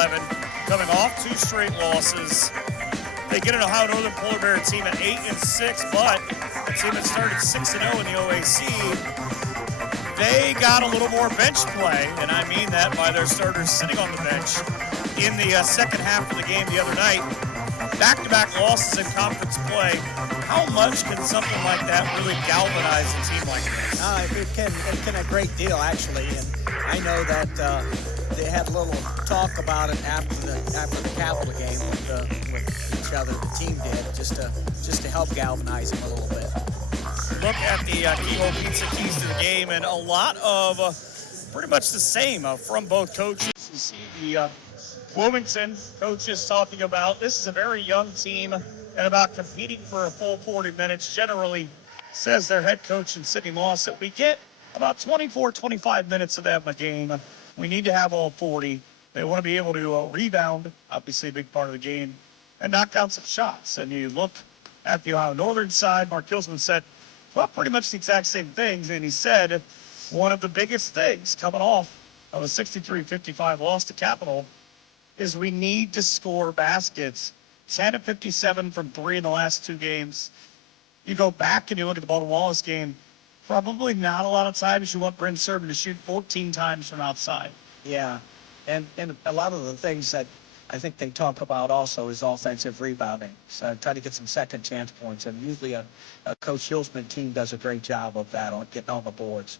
11, coming off 2 straight losses. They get an Ohio Northern Polar Bear team at 8-6, but a team that started 6-0 in the OAC. They got a little more bench play, and I mean that by their starters sitting on the bench in the second half of the game the other night. Back-to-back losses in conference play. How much can something like that really galvanize a team like this? It can a great deal, actually. And I know that they had a little talk about it after the Capital game with each other. The team did just to help galvanize them a little bit. Look at the Keyhole Pizza keys to the game, and a lot of pretty much the same from both coaches. You see the Wilmington coaches talking about this is a very young team and about competing for a full 40 minutes. Generally, says their head coach in Sidney Moss, that we get about 24, 25 minutes of them a game. We need to have all 40. They want to be able to rebound, obviously a big part of the game, and knock down some shots. And you look at the Ohio Northern side, Mark Kilsman said, well, pretty much the exact same things. And he said one of the biggest things coming off of a 63-55 loss to Capital is we need to score baskets. 10 of 57 from 3 in the last 2 games. You go back and you look at the Baldwin Wallace game, probably not a lot of times you want Brent Servin to shoot 14 times from outside. Yeah, and a lot of the things that I think they talk about also is offensive rebounding. So try to get some second chance points, and usually a Coach Hilsman team does a great job of that, on getting on the boards.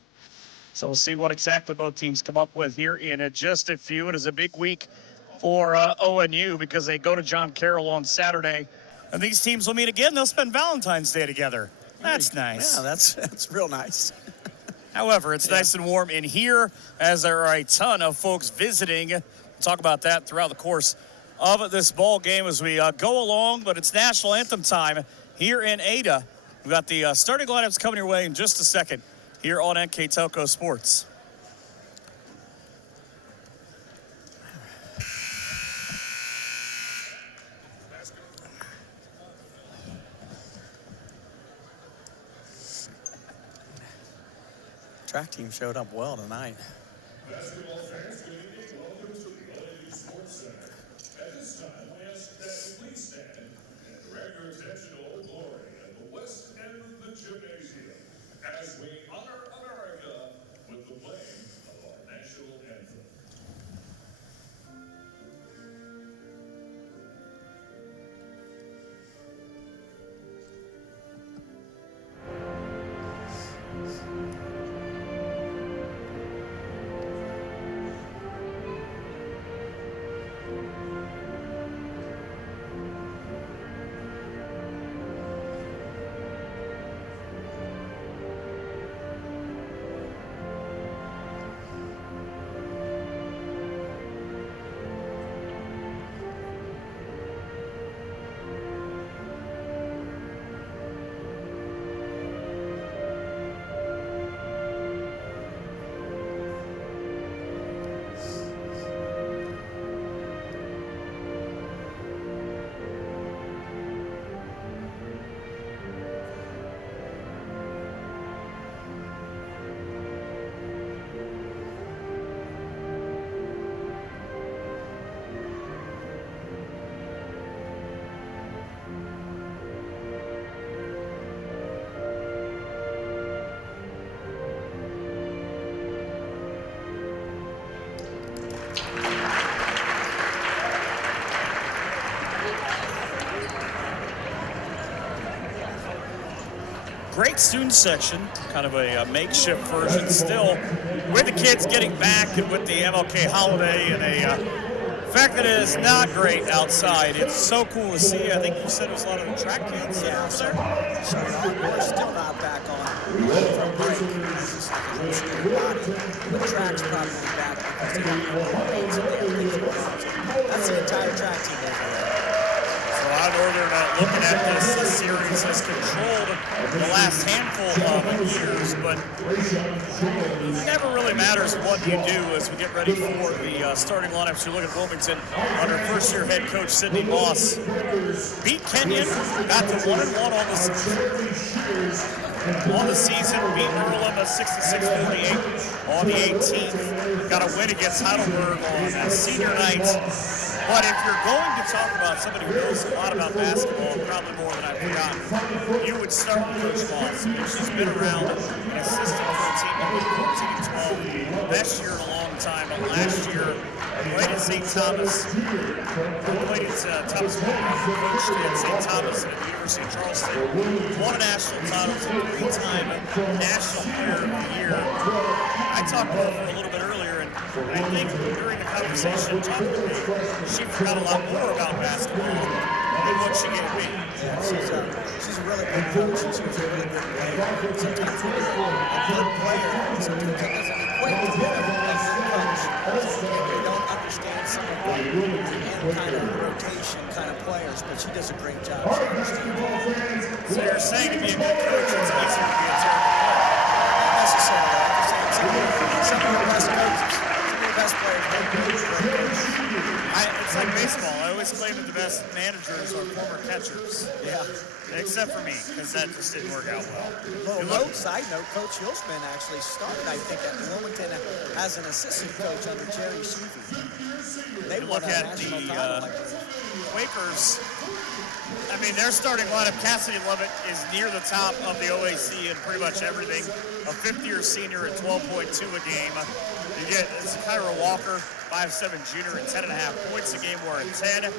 So we'll see what exactly both teams come up with here in just a few. It is a big week for ONU because they go to John Carroll on Saturday. And these teams will meet again. They'll spend Valentine's Day together. That's nice. Yeah, that's real nice. However, it's nice and warm in here as there are a ton of folks visiting. We'll talk about that throughout the course of this ball game as we go along. But it's national anthem time here in Ada. We've got the starting lineups coming your way in just a second here on NK Telco Sports. Track team showed up well tonight. Basketball fans, good evening. Welcome to the ONU Sports Center. At this time, we ask that you please stand and direct your attention to Old Glory at the west end of the gymnasium as we honor America with the playing of our national anthem. Great student section, kind of a makeshift version still, with the kids getting back and with the MLK holiday and a fact that it is not great outside. It's so cool to see. I think you said it was a lot of the track kids that are there. So we're still not back on from break. The track's probably back because they have rains and everything. That's the entire track team over there. Ohio Northern looking at this series has controlled the last handful of years, but it never really matters what you do as we get ready for the starting lineups. You look at Wilmington under first-year head coach Sidney Moss. Beat Kenyon, got to 1-1 on the season. on the season, beat Earlham 66-48 on the 18th. Got a win against Heidelberg on senior night. But if you're going to talk about somebody who knows a lot about basketball, probably more than I've forgotten, you would start with Coach Moss. I mean, she's been around an assistant for a team number 14 and 12. Best year in a long time. But last year, played at St. Thomas. Played at Thomas Wilmington, coached at St. Thomas and at the University of Charleston. Won a national title, was a three-time National Player of the Year. I talked about her a little bit earlier, and I think during the conversation talking to me, she forgot a lot more about basketball than what she gave me. Yeah, she's a really good coach, and she's a really good player. Sometimes when you're a good player, sometimes that doesn't equate to being a good coach. You don't understand some of the end kind of rotation kind of players, but she does a great job. She understands. So you're saying to be a good coach, it's easier to be a terrible player. Not necessarily. I'm just saying some of the best coaches, some of the best players make great coaches. It's like baseball. I always claim that the best managers are former catchers. Yeah. Except for me, because that just didn't work out well. Little note, side note, Coach Hilsman actually started, I think, at Wilmington as an assistant coach under Jerry Sheafy. They You look at the Quakers. I mean, their starting lineup, Cassidy Lovett is near the top of the OAC in pretty much everything. A fifth-year senior at 12.2 a game. You get Kyra Walker, 5'7" junior, at 10.5 points a game, we're at 10.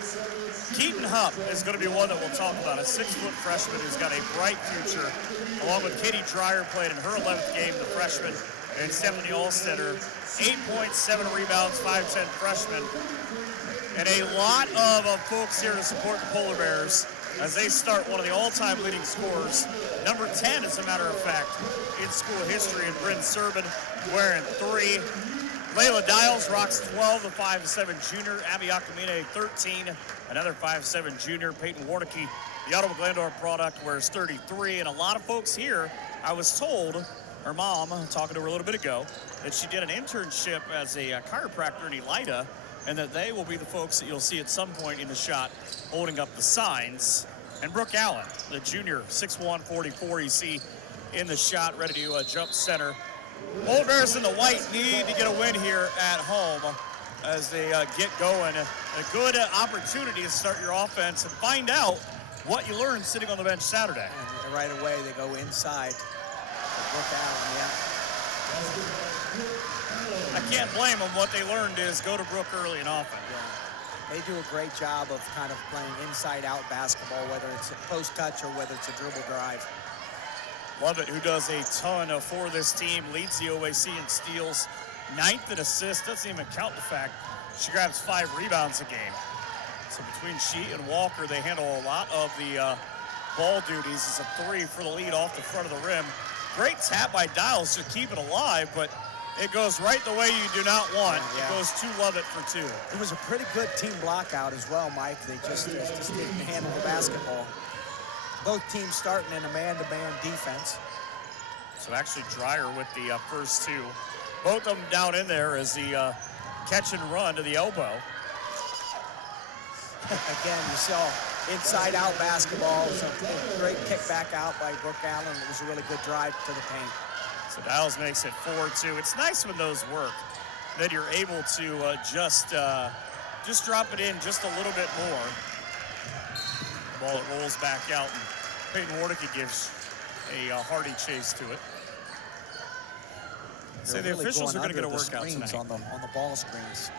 Keaton Hupp is going to be one that we'll talk about, a 6-foot freshman who's got a bright future, along with Katie Dreyer, played in her 11th game, the freshman, and Stephanie Allstetter, 8.7 rebounds, 5'10" freshman. And a lot of folks here to support the Polar Bears as they start one of the all-time leading scorers. Number 10, as a matter of fact, in school history, and Bryn Serbin wearing 3. Layla Dials rocks 12, the 5'7" junior. Abby Akamine, 13, another 5'7" junior. Peyton Warnicki, the Ottawa Glandor product, wears 33. And a lot of folks here, I was told, her mom, talking to her a little bit ago, that she did an internship as a chiropractor in Elida, and that they will be the folks that you'll see at some point in the shot holding up the signs. And Brooke Allen, the junior, 6'1", 44, you see in the shot, ready to jump center. Polar Bears in the white need to get a win here at home as they get going. A good opportunity to start your offense and find out what you learned sitting on the bench Saturday. And right away, they go inside. Brooke Allen, yeah. I can't blame them. What they learned is go to Brooke early and often. Yeah. They do a great job of kind of playing inside-out basketball, whether it's a post touch or whether it's a dribble drive. Lovett, who does a ton for this team, leads the OAC in steals, 9th in assists. Doesn't even count the fact she grabs 5 rebounds a game. So between she and Walker, they handle a lot of the ball duties. It's a 3 for the lead off the front of the rim. Great tap by Dials to keep it alive, but it goes right the way you do not want. Yeah. It goes to Lovett for 2. It was a pretty good team block out as well, Mike. They just didn't handle the basketball. Both teams starting in a man-to-man defense. So actually Dreyer with the first 2. Both of them down in there as the catch and run to the elbow. Again, you saw inside-out basketball. So a great kick back out by Brooke Allen. It was a really good drive to the paint. So Dials makes it 4-2. It's nice when those work, that you're able to just drop it in just a little bit more. The ball that rolls back out, and Peyton Warnicki gives a hearty chase to it. So the really officials are going to get a under the workout screens tonight. on the ball screens.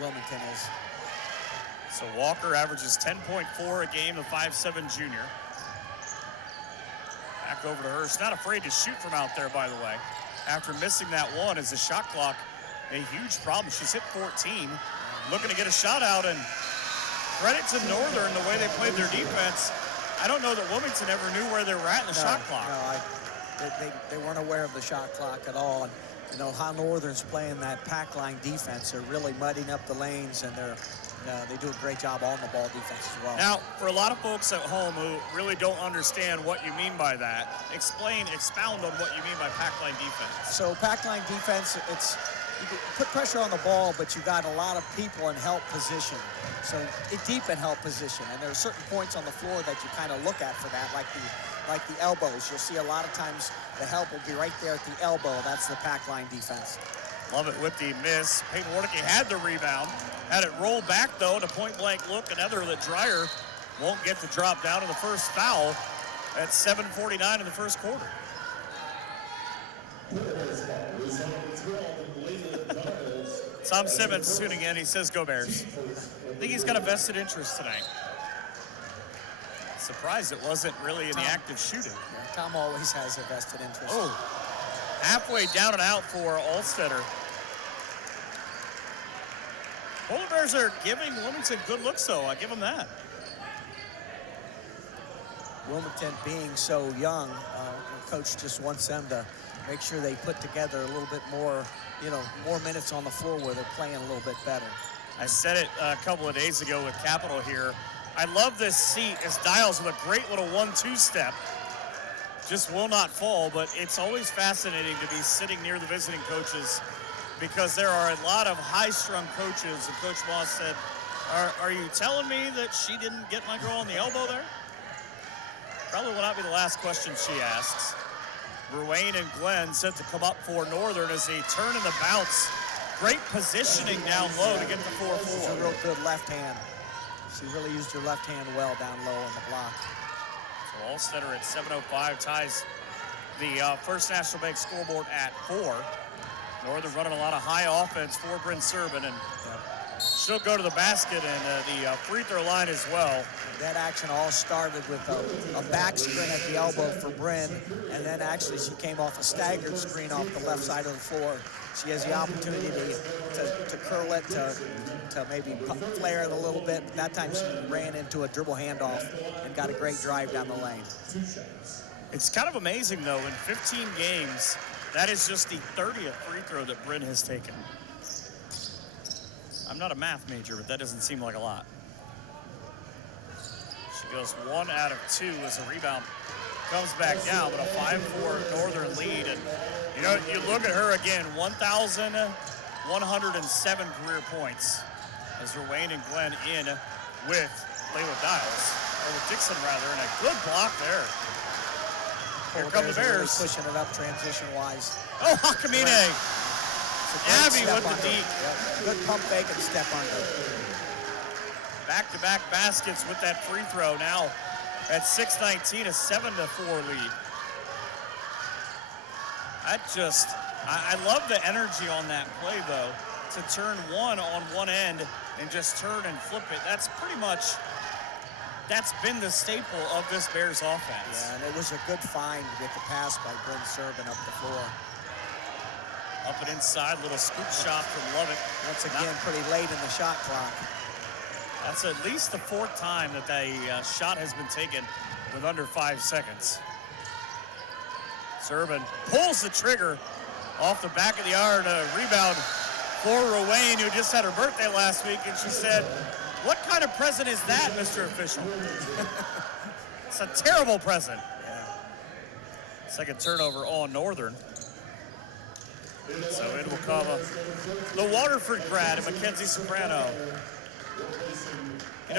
Wilmington is. So Walker averages 10.4 a game, the 5'7" junior. Back over to her. She's not afraid to shoot from out there, by the way. After missing that one, is the shot clock a huge problem. She's hit 14, looking to get a shot out, and credit to Northern, the way they played their defense. I don't know that Wilmington ever knew where they were at in the shot clock. No, they weren't aware of the shot clock at all. And, you know, how Northern's playing that pack line defense. They're really mudding up the lanes, and they do a great job on the ball defense as well. Now, for a lot of folks at home who really don't understand what you mean by that, expound on what you mean by pack line defense. So pack line defense, you put pressure on the ball, but you got a lot of people in help position. So deep in help position, and there are certain points on the floor that you kind of look at for that, like the elbows. You'll see a lot of times the help will be right there at the elbow. That's the pack line defense. Love it with the miss. Peyton Warnicki had the rebound. Had it roll back, though, to point-blank look. Another that Dreyer won't get to drop down to the first foul at 7:49 in the first quarter. Tom Simmons tuning in. He says, go Bears. I think he's got a vested interest tonight. Surprised it wasn't really in the act of shooting. Yeah, Tom always has a vested interest. Oh, halfway down and out for Alstetter. Polar Bears are giving Wilmington good looks, though. I give them that. Wilmington being so young, the coach just wants them to make sure they put together a little bit more, more minutes on the floor where they're playing a little bit better. I said it a couple of days ago with Capitol here. I love this seat as Dials with a great little 1-2 step. Just will not fall, but it's always fascinating to be sitting near the visiting coaches because there are a lot of high-strung coaches, and Coach Moss said, are you telling me that she didn't get my girl on the elbow there? Probably will not be the last question she asks. Ruane and Glenn set to come up for Northern as they turn in the bounce. Great positioning down low to get the 4-4. It's a real good left hand. She really used her left hand well down low on the block. So Alstetter at 7:05 ties the First National Bank scoreboard at 4. Northern running a lot of high offense for Bryn Serban, and she'll go to the basket and the free throw line as well. That action all started with a back screen at the elbow for Bryn, and then actually she came off a staggered screen off the left side of the floor. She has the opportunity to curl it, to maybe flare it a little bit. But that time she ran into a dribble handoff and got a great drive down the lane. It's kind of amazing, though, in 15 games, that is just the 30th free throw that Bryn has taken. I'm not a math major, but that doesn't seem like a lot. She goes 1 out of 2 as a rebound comes back down, but a 5-4 Northern lead. And, you look at her again, 1,107 career points as Ruane and Glenn in with Layla Dials, or with Dixon rather, and a good block there. Here come the Bears. Really pushing it up transition-wise. Oh, Hakamine. Abby with the deep. Yep. Good pump fake and step under. Back-to-back baskets with that free throw now at 6:19, a 7-4 lead. I love the energy on that play, though, to turn one on one end and just turn and flip it. That's been the staple of this Bears offense. Yeah, and it was a good find with the pass by Bryn Serban up the floor. Up and inside, little scoop shot from Lovett. Once again, pretty late in the shot clock. That's at least the 4th time that a shot has been taken with under 5 seconds. Serban pulls the trigger off the back of the iron, rebound for Ruane, who just had her birthday last week, and she said, "What kind of present is that, Mr. Official?" It's a terrible present. Yeah. Second turnover on Northern. So it will come the Waterford grad, Mackenzie Soprano.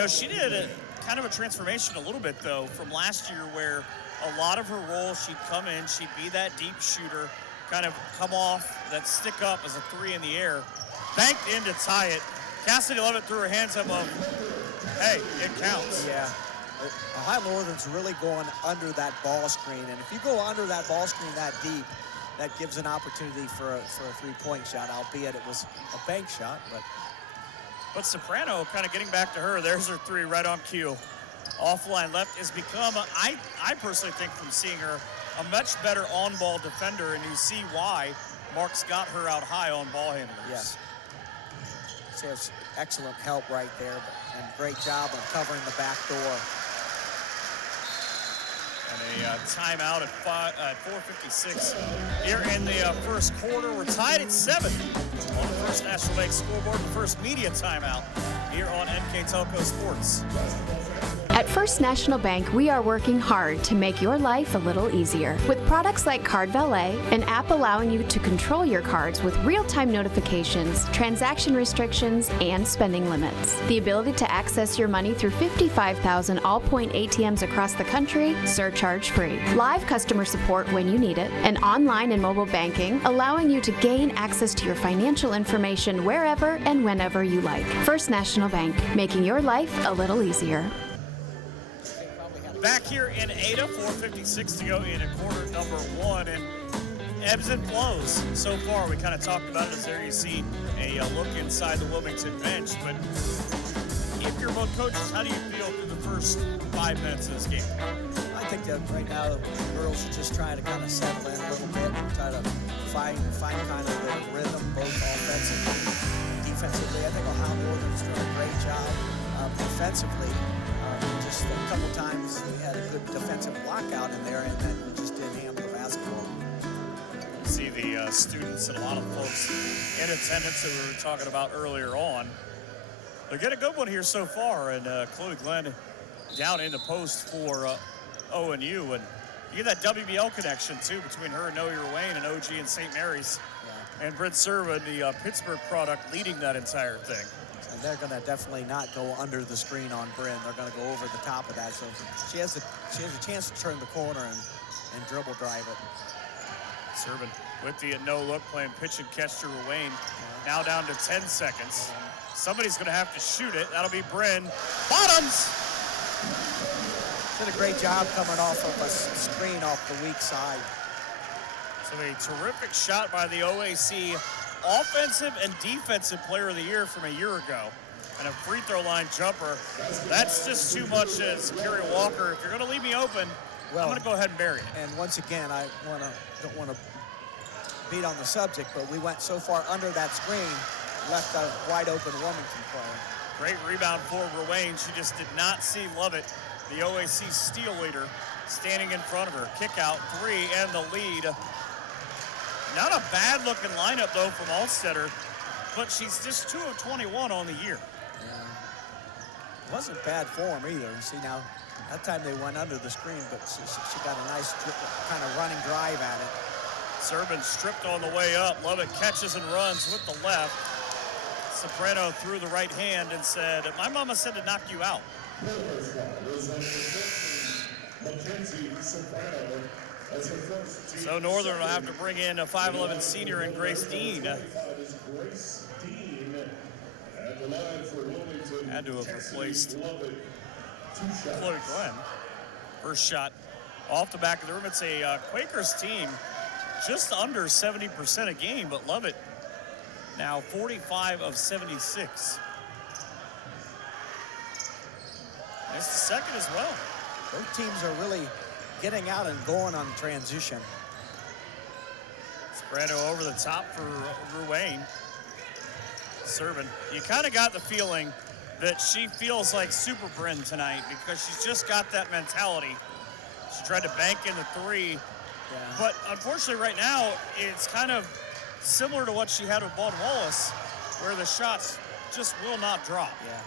She did kind of a transformation a little bit, though, from last year where a lot of her role, she'd come in, she'd be that deep shooter, kind of come off, that stick up as a 3 in the air, banked in to tie it. Cassidy Lovett threw her hands up of, hey, it counts. Yeah. Ohio Northern's really going under that ball screen, and if you go under that ball screen that deep, that gives an opportunity for a 3-point shot, albeit it was a bank shot, But Soprano kind of getting back to her. There's her 3 right on cue. Offline left has become, I personally think from seeing her, a much better on-ball defender, and you see why Mark's got her out high on ball handlers. Yes. She has excellent help right there, and great job of covering the back door. And a timeout at 4:56 here in the first quarter. We're tied at 7 on the First National Bank scoreboard. The first media timeout here on NK Telco Sports. At First National Bank, we are working hard to make your life a little easier. With products like Card Valet, an app allowing you to control your cards with real-time notifications, transaction restrictions, and spending limits. The ability to access your money through 55,000 all-point ATMs across the country, surcharge-free. Live customer support when you need it, and online and mobile banking, allowing you to gain access to your financial information wherever and whenever you like. First National Bank, making your life a little easier. Back here in Ada, 4:56 to go in quarter number one, and ebbs and flows so far. We kind of talked about it as there you see a look inside the Wilmington bench, but if you're both coaches, how do you feel through the first 5 minutes of this game? I think that right now the girls are just trying to kind of settle in a little bit and try to find kind of the rhythm, both offensively and defensively. I think O'Hara-Northern's doing a great job defensively. Just a couple times we had a good defensive lockout in there, and then we just didn't handle the basketball. See the students and a lot of folks in attendance that we were talking about earlier on. They get a good one here so far, and Chloe Glenn down in the post for ONU, and you get that WBL connection too between her and Know Your Wayne and OG and St. Mary's, and Brent Servan, the Pittsburgh product, leading that entire thing. And they're going to definitely not go under the screen on Bryn. They're going to go over the top of that. So she has a chance to turn the corner and dribble drive it. Servan with the no look, playing pitch and catch to Wayne. Now down to 10 seconds. Somebody's going to have to shoot it. That'll be Bryn. Bottoms! Did a great job coming off of a screen off the weak side. So a terrific shot by the OAC Offensive and Defensive Player of the Year from a year ago. And a free throw line jumper. That's just too much as Kerry Walker. If you're going to leave me open, I'm going to go ahead and bury it. And once again, I don't want to beat on the subject, but we went so far under that screen, left a wide open Wilmington player. Great rebound for Ruane. She just did not see Lovett, the OAC steal leader, standing in front of her. Kick out three and the lead. Not a bad looking lineup though from Alstetter, but she's just 2 of 21 on the year. Yeah. It wasn't bad form either. You see now, that time they went under the screen, but she got a nice kind of running drive at it. Serban stripped on the way up. Lovett catches and runs with the left. Soprano threw the right hand and said, "My mama said to knock you out." So Northern will have to bring in a 5'11 senior in Grace Dean. Had to have replaced Chloe Glenn. First shot off the back of the rim. It's a Quakers team just under 70% a game, but Lovett now 45 of 76. That's the second as well. Both teams are really getting out and going on transition. Soprano over the top for Ruane. Servan. You kind of got the feeling that she feels like Super Bryn tonight because she's just got that mentality. She tried to bank in the three, but unfortunately right now it's kind of similar to what she had with Baldwin Wallace, where the shots just will not drop. Yeah,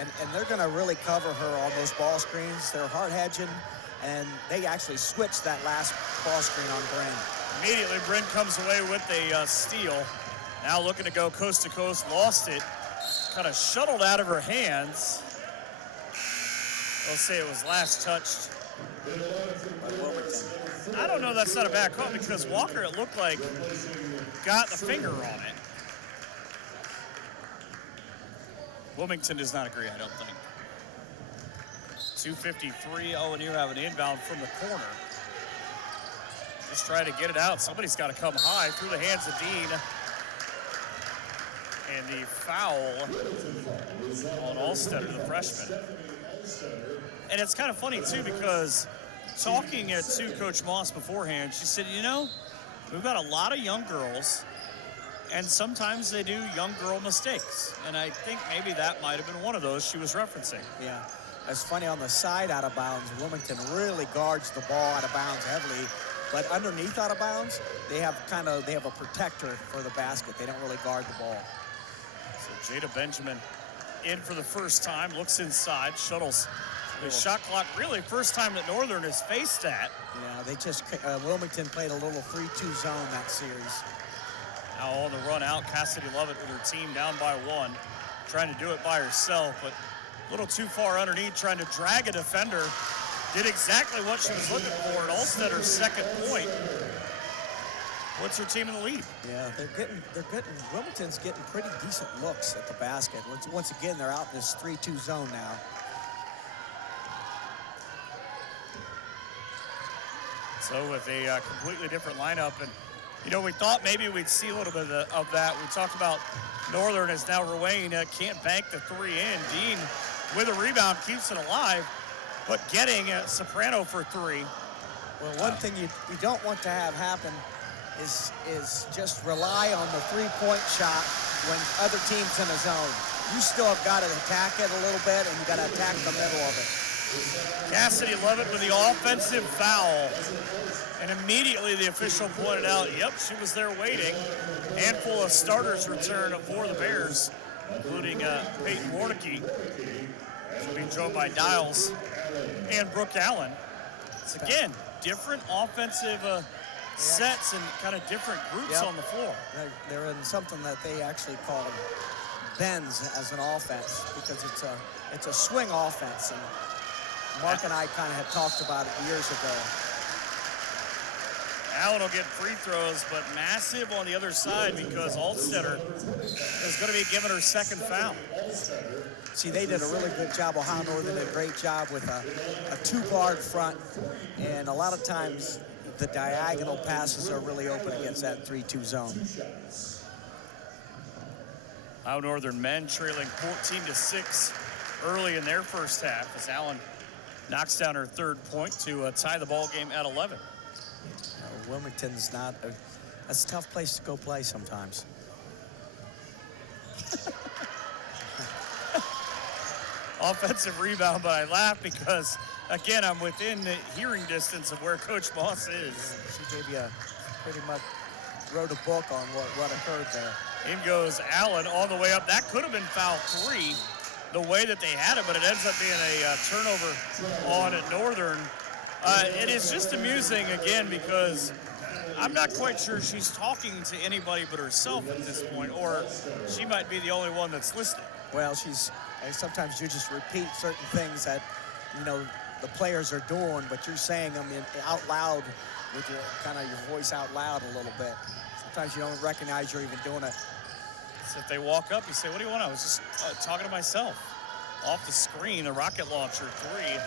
and they're going to really cover her on those ball screens. They're hard hedging, and they actually switched that last ball screen on Bryn. Immediately, Bryn comes away with a steal. Now looking to go coast to coast, lost it. Kind of shuttled out of her hands. They'll say it was last touched. I don't know, that's not a bad call because Walker, it looked like, got the finger on it. Wilmington does not agree, I don't think. 2:53, ONU have an inbound from the corner. Just trying to get it out. Somebody's got to come high through the hands of Dean. And the foul on Alstetter, the freshman. And it's kind of funny, too, because talking to Coach Moss beforehand, she said, you know, we've got a lot of young girls, and sometimes they do young girl mistakes. And I think maybe that might have been one of those she was referencing. Yeah, it's funny, on the side out of bounds, Wilmington really guards the ball out of bounds heavily. But underneath out of bounds, they have a protector for the basket. They don't really guard the ball. So Jada Benjamin in for the first time, looks inside, shuttles The shot clock, really first time that Northern has faced that. Yeah, they just, Wilmington played a little 3-2 zone that series. Now on the run out, Cassidy Lovett with her team down by 1, trying to do it by herself, but a little too far underneath, trying to drag a defender. Did exactly what she was looking for, and Alstetter's second point puts her team in the lead. Yeah, Wilmington's getting pretty decent looks at the basket. Once again, they're out in this 3-2 zone now. So with a completely different lineup, and we thought maybe we'd see a little bit of that. We talked about Northern as now Ruane can't bank the 3 in. Dean with a rebound keeps it alive, but getting Soprano for 3. Well, one thing you don't want to have happen is just rely on the 3-point shot when other teams in a zone. You still have got to attack it a little bit, and you got to attack the middle of it. Cassidy Lovett with the offensive foul, and immediately the official pointed out, yep, she was there waiting. Handful of starters return for the Bears, including Peyton Warnicki. She'll be joined by Dials and Brooke Allen. It's again different offensive sets and kind of different groups on the floor. They're in something that they actually call bends as an offense, because it's a swing offense, and Mark and I kind of had talked about it years ago. Allen will get free throws, but massive on the other side because Alstetter is going to be giving her second foul. See, they did a really good job. Ohio Northern did a great job with a 2-guard front, and a lot of times the diagonal passes are really open against that 3-2 zone. Ohio Northern men trailing 14-6 early in their first half as Allen knocks down her third point to tie the ball game at 11. Wilmington's that's a tough place to go play sometimes. Offensive rebound, but I laugh because, again, I'm within the hearing distance of where Coach Moss is. She gave you pretty much wrote a book on what occurred there. In goes Allen all the way up. That could have been foul 3 the way that they had it, but it ends up being a turnover on Northern. It is just amusing, again, because I'm not quite sure she's talking to anybody but herself at this point, or she might be the only one that's listening. Well, sometimes you just repeat certain things that, the players are doing, but you're saying them out loud with your voice out loud a little bit. Sometimes you don't recognize you're even doing it. So if they walk up, you say, what do you want? I was just talking to myself. Off the screen, the rocket launcher 3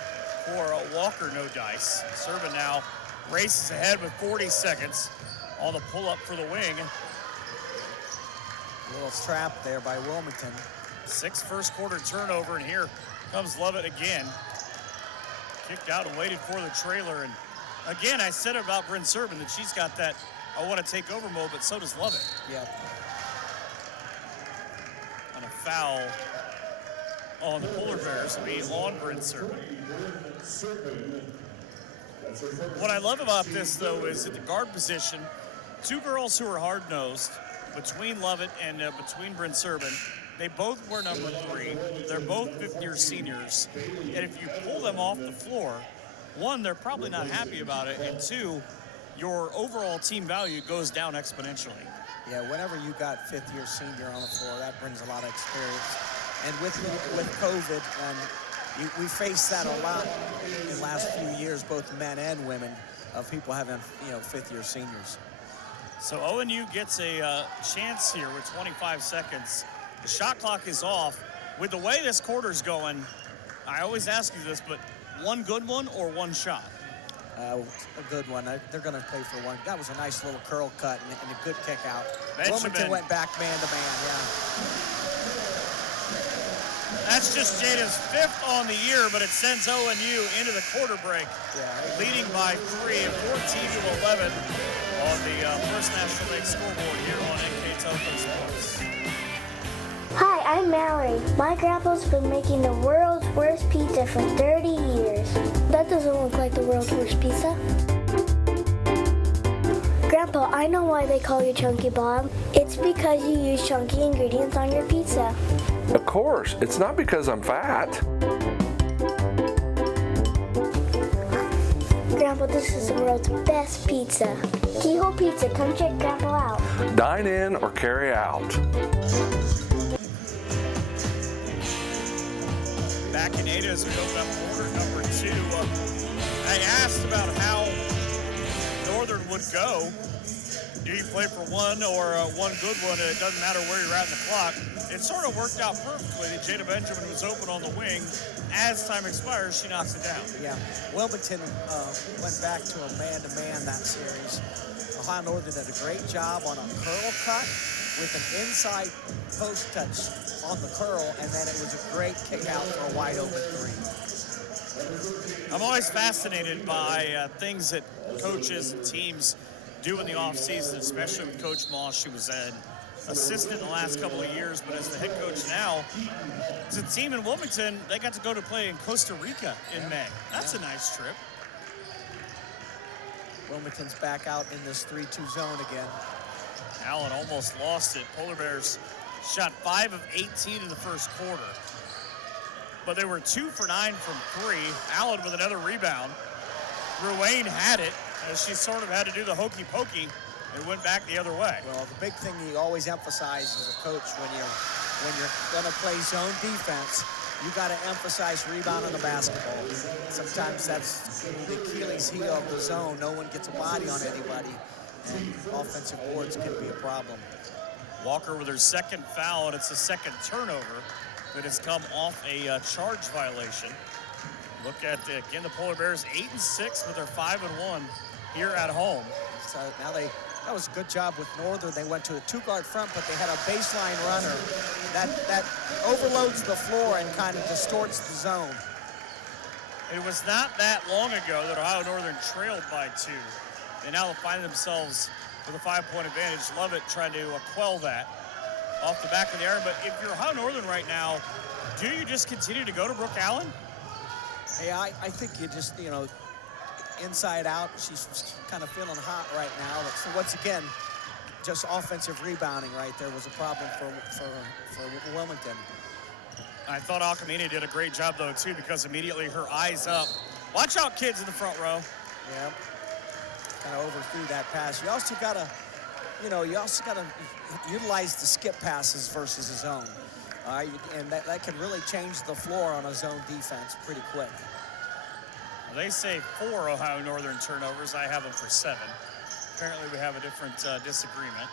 for Walker, no dice. Serving now races ahead with 40 seconds on the pull-up for the wing. A little trap there by Wilmington. 6 first quarter turnover, and here comes Lovett again. Kicked out and waited for the trailer. And again, I said about Bryn Serban that she's got that I want to take over mode, but so does Lovett. Yep. And a foul on the Polar Bears will be on Bryn Serban. What I love about this, though, is at the guard position, 2 girls who are hard-nosed, between Lovett and between Bryn Serban. They both were number 3. They're both fifth-year seniors. And if you pull them off the floor, 1, they're probably not happy about it, and 2, your overall team value goes down exponentially. Yeah, whenever you got fifth-year senior on the floor, that brings a lot of experience. And with COVID, we faced that a lot in the last few years, both men and women, of people having, fifth-year seniors. So ONU gets a chance here with 25 seconds. The shot clock is off. With the way this quarter's going, I always ask you this, but one good one or one shot? A good one. They're going to play for one. That was a nice little curl cut and a good kick out. Wilmington went back man-to-man, yeah. That's just Jada's 5th on the year, but it sends ONU into the quarter break, leading by 3, 14-11 on the First National League scoreboard here on NK Telephone Sports. Hi, I'm Mallory. My grandpa's been making the world's worst pizza for 30 years. That doesn't look like the world's worst pizza. Grandpa, I know why they call you Chunky Bob. It's because you use chunky ingredients on your pizza. Of course, it's not because I'm fat. Grandpa, this is the world's best pizza. Keyhole Pizza, come check Grandpa out. Dine in or carry out. Back in Ada as we open up quarter number 2. I asked about how Northern would go. Do you play for one or one good one? It doesn't matter where you're at in the clock. It sort of worked out perfectly. Jada Benjamin was open on the wing. As time expires, she knocks it down. Yeah, Wilmington went back to a man-to-man that series. Ohio Northern did a great job on a curl cut with an inside post touch on the curl, and then it was a great kick out for a wide open three. I'm always fascinated by things that coaches and teams do in the offseason, especially with Coach Moss. She was an assistant in the last couple of years, but as the head coach now, as a team in Wilmington, they got to go to play in Costa Rica in May. That's a nice trip. Wilmington's back out in this 3-2 zone again. Allen almost lost it. Polar Bears shot 5 of 18 in the first quarter, but they were 2 for 9 from 3. Allen with another rebound. Ruane had it, as she sort of had to do the hokey pokey. It went back the other way. Well, the big thing you always emphasize as a coach when you're going to play zone defense, you got to emphasize rebound on the basketball. Sometimes that's the Achilles heel of the zone. No one gets a body on anybody, and offensive boards can be a problem. Walker with her second foul, and it's a second turnover that has come off a charge violation. Look at, again, the Polar Bears 8-6 with their 5-1 here at home. So now that was a good job with Northern. They went to a 2-guard front, but they had a baseline runner that overloads the floor and kind of distorts the zone. It was not that long ago that Ohio Northern trailed by 2. They now find themselves with a 5-point advantage. Lovett trying to quell that off the back of the iron. But if you're Ohio Northern right now, do you just continue to go to Brooke Allen? Hey, I think you just, inside out. She's kind of feeling hot right now. So once again, just offensive rebounding right there was a problem for Wilmington. I thought Alcamini did a great job though too, because immediately her eyes up. Watch out, kids in the front row. Yeah, kind of overthrew that pass. You also gotta utilize the skip passes versus a zone. And that can really change the floor on a zone defense pretty quick. They say 4 Ohio Northern turnovers. I have them for 7. Apparently we have a different disagreement.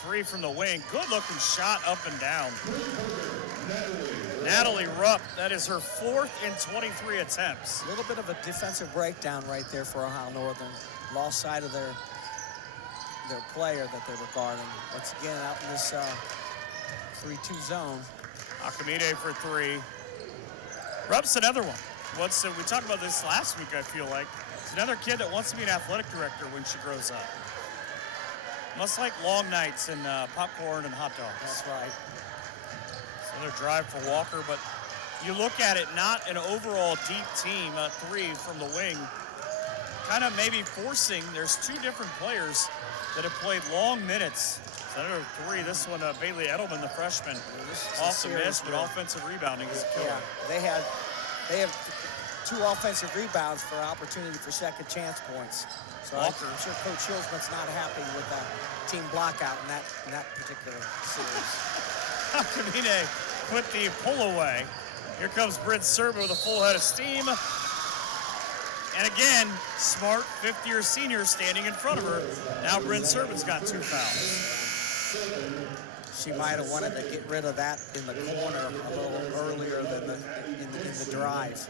3 from the wing. Good-looking shot up and down. Natalie Rupp, that is her 4th in 23 attempts. A little bit of a defensive breakdown right there for Ohio Northern. Lost sight of their player that they were guarding. Once again, out in this 3-2 zone. Akamine for 3. Rupp's another one. We talked about this last week, I feel like. It's another kid that wants to be an athletic director when she grows up. Must like long nights and popcorn and hot dogs. That's right. It's another drive for Walker, but you look at it, not an overall deep team. 3 from the wing, kind of maybe forcing. There's 2 different players that have played long minutes. Another 3. This one, Bailey Edelman, the freshman, off the miss, but offensive rebounding is a killer. Yeah, they have 2 offensive rebounds for opportunity for second chance points. So I'm sure Coach Hillsman's not happy with that team blockout in that particular series. Kamine put the pull away. Here comes Brent Serba with a full head of steam. And again, smart 50-year senior standing in front of her. Now Brent Serba's got 2 fouls. She might have wanted to get rid of that in the corner a little earlier than in the drive.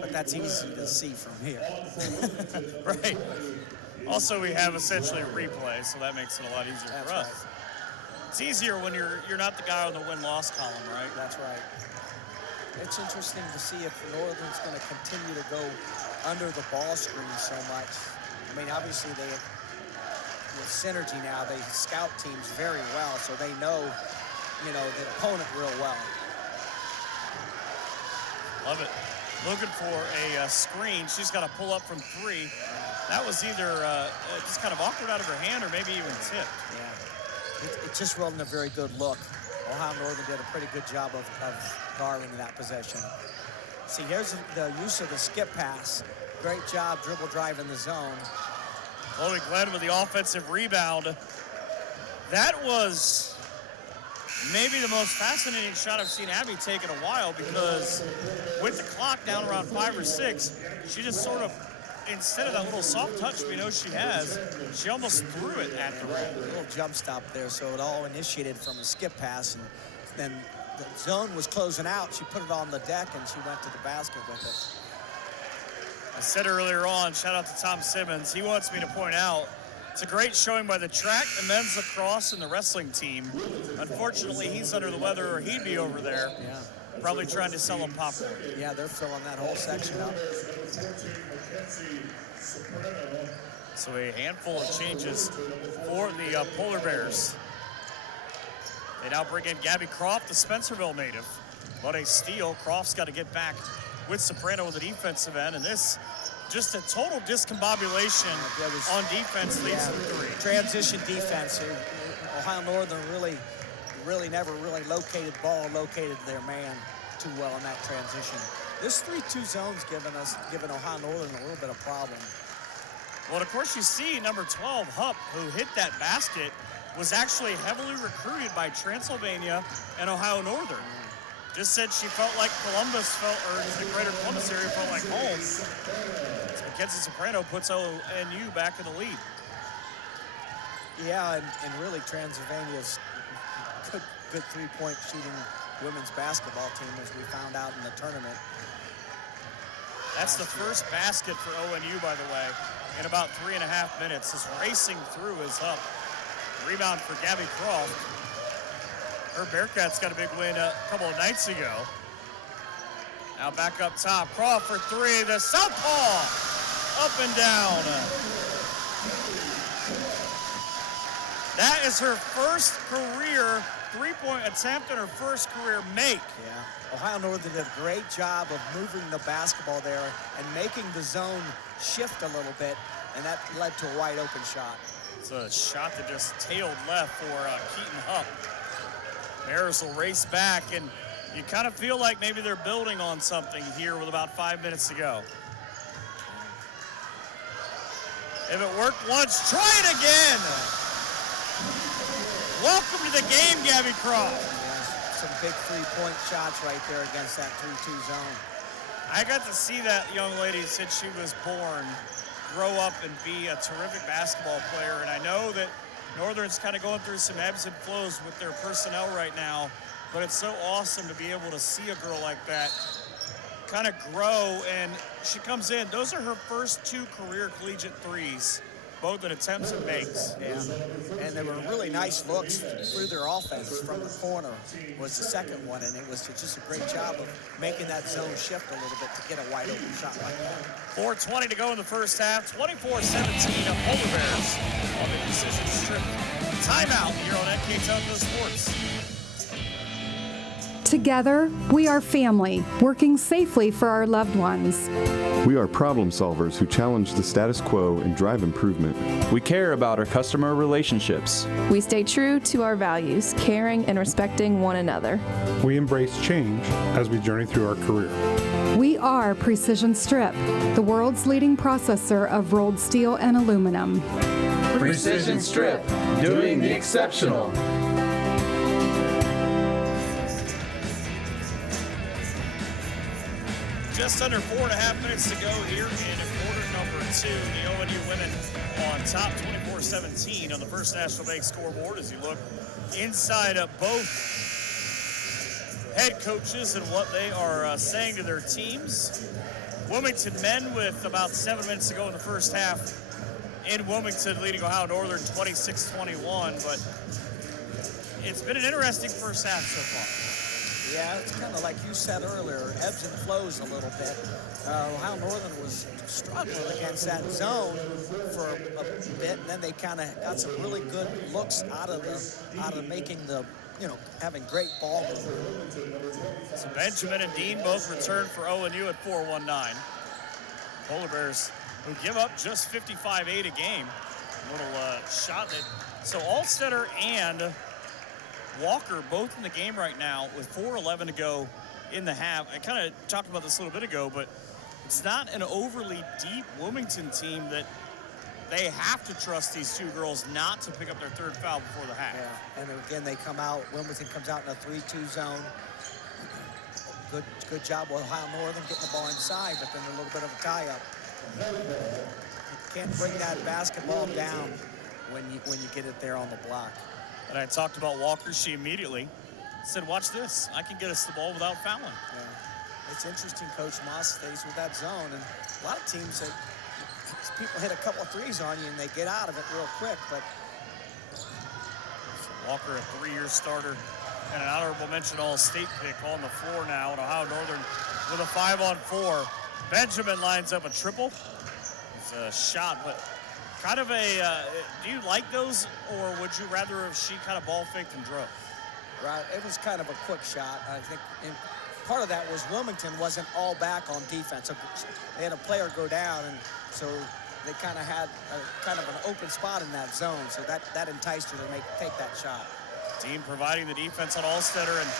But that's easy to see from here. Right. Also, we have essentially a replay, so that makes it a lot easier for us. Right. It's easier when you're not the guy on the win-loss column, right? That's right. It's interesting to see if Northern's going to continue to go under the ball screen so much. I mean, obviously with synergy now, they scout teams very well, so they know, the opponent real well. Love it. Looking for a screen. She's got to pull up from 3. That was either just kind of awkward out of her hand or maybe even tipped. Yeah. It just wasn't a very good look. Ohio Northern did a pretty good job of guarding that possession. See, here's the use of the skip pass. great job dribble driving the zone. Chloe Glenn with the offensive rebound. That was maybe the most fascinating shot I've seen Abby take in a while, because with the clock down around 5 or 6, she just sort of, instead of that little soft touch we know she has, she almost threw it at the rim. A little jump stop there, so it all initiated from a skip pass, and then the zone was closing out. She put it on the deck, and she went to the basket with it. I said earlier on, shout out to Tom Simmons, he wants me to point out, it's a great showing by the track, the men's lacrosse, and the wrestling team. Unfortunately, he's under the weather, or he'd be over there, probably trying to sell them popcorn. Yeah, they're filling that whole section up. So a handful of changes for the Polar Bears. They now bring in Gabby Croft, the Spencerville native. But a steal. Croft's got to get back with Soprano with the defensive end, and this just a total discombobulation on defense leads to 3. Transition defense. Ohio Northern really never located their man too well in that transition. This 3-2 zone's given Ohio Northern a little bit of problem. Well, of course, you see number 12, Hupp, who hit that basket, was actually heavily recruited by Transylvania and Ohio Northern. Just said she felt like Columbus or the greater Columbus area felt like home. So Mackenzie Soprano puts ONU back in the lead. Yeah, and really Transylvania's good three-point shooting women's basketball team, as we found out in the tournament. That's the first basket for ONU, by the way, in about 3.5 minutes. Just racing through is Hupp. Rebound for Gabby Croft. Her Bearcats got a big win a couple of nights ago. Now back up top. Croft for 3. The southpaw. Up and down. That is her first career three-point attempt and her first career make. Yeah. Ohio Northern did a great job of moving the basketball there and making the zone shift a little bit, and that led to a wide open shot. It's a shot that just tailed left for Keaton Hupp. Bears will race back, and you kind of feel like maybe they're building on something here with about 5 minutes to go. If it worked once, try it again. Welcome to the game, Gabby Croft. Yeah, some big three-point shots right there against that 3-2 zone. I got to see that young lady since she was born grow up and be a terrific basketball player, and I know that Northern's kind of going through some ebbs and flows with their personnel right now, but it's so awesome to be able to see a girl like that kind of grow, and she comes in. Those are her first 2 career collegiate threes, both in attempts and makes. Yeah, and there were really nice looks through their offense. From the corner was the second one, and it was just a great job of making that zone shift a little bit to get a wide open shot like that. 4:20 to go in the first half, 24-17 of Polar Bears on the decision strip. Timeout here on NK Telco Sports. Together, we are family, working safely for our loved ones. We are problem solvers who challenge the status quo and drive improvement. We care about our customer relationships. We stay true to our values, caring and respecting one another. We embrace change as we journey through our career. We are Precision Strip, the world's leading processor of rolled steel and aluminum. Precision Strip, doing the exceptional. Just under 4.5 minutes to go here in quarter number 2. The ONU women on top 24-17 on the First National Bank scoreboard as you look inside of both head coaches and what they are saying to their teams. Wilmington men with about 7 minutes to go in the first half in Wilmington, leading Ohio Northern 26-21, but it's been an interesting first half so far. Yeah, it's kind of like you said earlier, ebbs and flows a little bit. Ohio Northern was struggling against that zone for a bit, and then they kind of got some really good looks out of making the, having great ball movement. So Benjamin and Dean both returned for ONU at 4-1-9. Polar Bears, who give up just 55-8 a game. Little shot that. So Alstetter and Walker both in the game right now with 4:11 to go in the half. I kind of talked about this a little bit ago, but it's not an overly deep Wilmington team that they have to trust these two girls not to pick up their third foul before the half. Yeah, and again, they come out, Wilmington comes out in a 3-2 zone. Good job with Ohio Northern getting the ball inside, but then a little bit of a tie-up. You can't bring that basketball down when you get it there on the block. And I talked about Walker. She immediately said, watch this. I can get us the ball without fouling. Yeah. It's interesting, Coach Moss stays with that zone. And a lot of teams, people hit a couple of threes on you and they get out of it real quick. But Walker, a 3-year starter and an honorable mention All-State pick on the floor now. And Ohio Northern with a 5-on-4. Benjamin lines up a triple. It's a shot, but kind of a, do you like those, or would you rather if she kind of ball faked and drove? Right, it was kind of a quick shot. I think part of that was Wilmington wasn't all back on defense. So they had a player go down, and so they kind of had kind of an open spot in that zone. So that enticed her to take that shot. Team providing the defense on Allstetter, and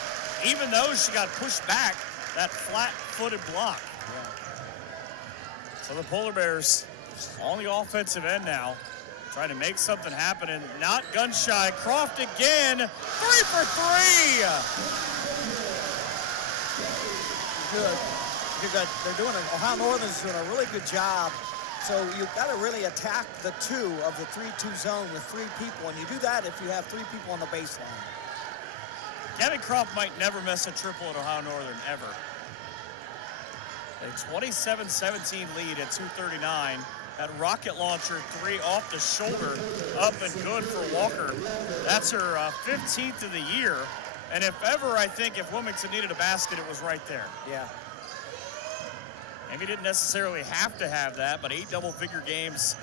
even though she got pushed back, that flat-footed block. Yeah. So the Polar Bears on the offensive end now, trying to make something happen, and not gun-shy. Croft again, 3 for 3! Good. They're doing it. Ohio Northern's doing a really good job. So you've got to really attack the 2 of the 3-2 zone with 3 people, and you do that if you have 3 people on the baseline. Kevin Croft might never miss a triple at Ohio Northern, ever. A 27-17 lead at 2:39. That rocket launcher 3 off the shoulder, up and good for Walker. That's her 15th of the year. And if ever, I think, if Wilmington needed a basket, it was right there. Yeah. Maybe didn't necessarily have to have that, but 8 double-figure games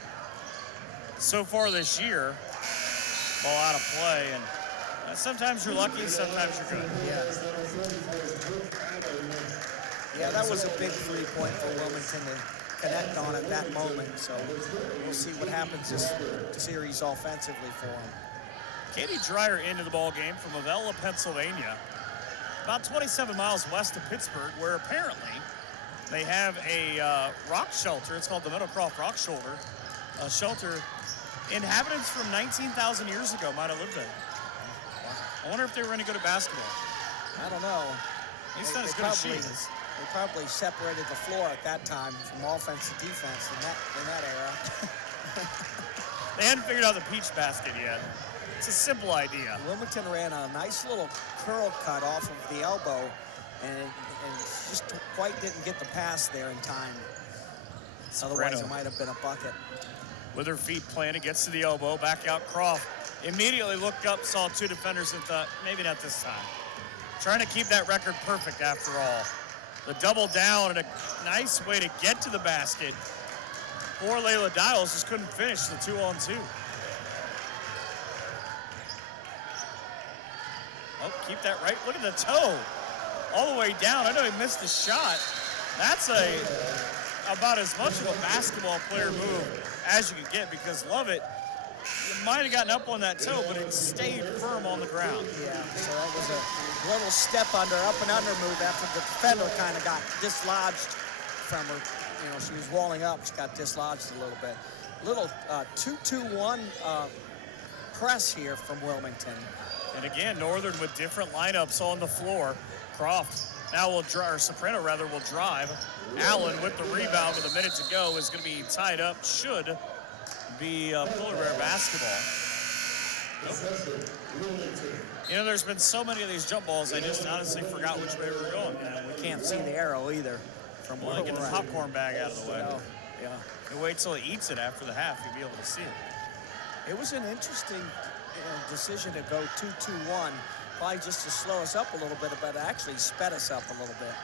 so far this year. Ball out of play, and sometimes you're lucky, sometimes you're good. Yeah, that was a big 3-point for Wilmington to connect on at that moment. So we'll see what happens this series offensively for them. Katie Dreyer into the ball game from Avella, Pennsylvania, about 27 miles west of Pittsburgh, where apparently they have a rock shelter. It's called the Meadowcroft Rock Shelter. A shelter inhabitants from 19,000 years ago might have lived there. I wonder if they were any good at basketball. I don't know. At least not as good as she is. They probably separated the floor at that time from offense to defense in that era. They hadn't figured out the peach basket yet. It's a simple idea. Wilmington ran a nice little curl cut off of the elbow, and just quite didn't get the pass there in time. Otherwise, it might have been a bucket. With her feet planted, gets to the elbow, back out Croft. Immediately looked up, saw 2 defenders, and thought, maybe not this time. Trying to keep that record perfect after all. The double down and a nice way to get to the basket. Poor Layla Dials just couldn't finish the 2-on-2. Oh, keep that right. Look at the toe. All the way down. I know he missed the shot. That's about as much of a basketball player move as you could get, because Lovett might have gotten up on that toe, but it stayed firm on the ground. Yeah, so that was a little step under, up and under move after the defender kind of got dislodged from her. You know, she was walling up, she got dislodged a little bit. Little 2-2-1 press here from Wilmington. And again, Northern with different lineups on the floor. Croft now will drive, or Soprano rather, will drive. Allen with the rebound with a minute to go is going to be tied up. Should be Polar Bear basketball. Nope. You know, there's been so many of these jump balls, I just honestly forgot which way we were going. We can't see the arrow either. From where get the popcorn bag out of the way. No, yeah. You wait till he eats it after the half, you'll be able to see it. It was an interesting decision to go 2-2-1, probably just to slow us up a little bit, but actually sped us up a little bit.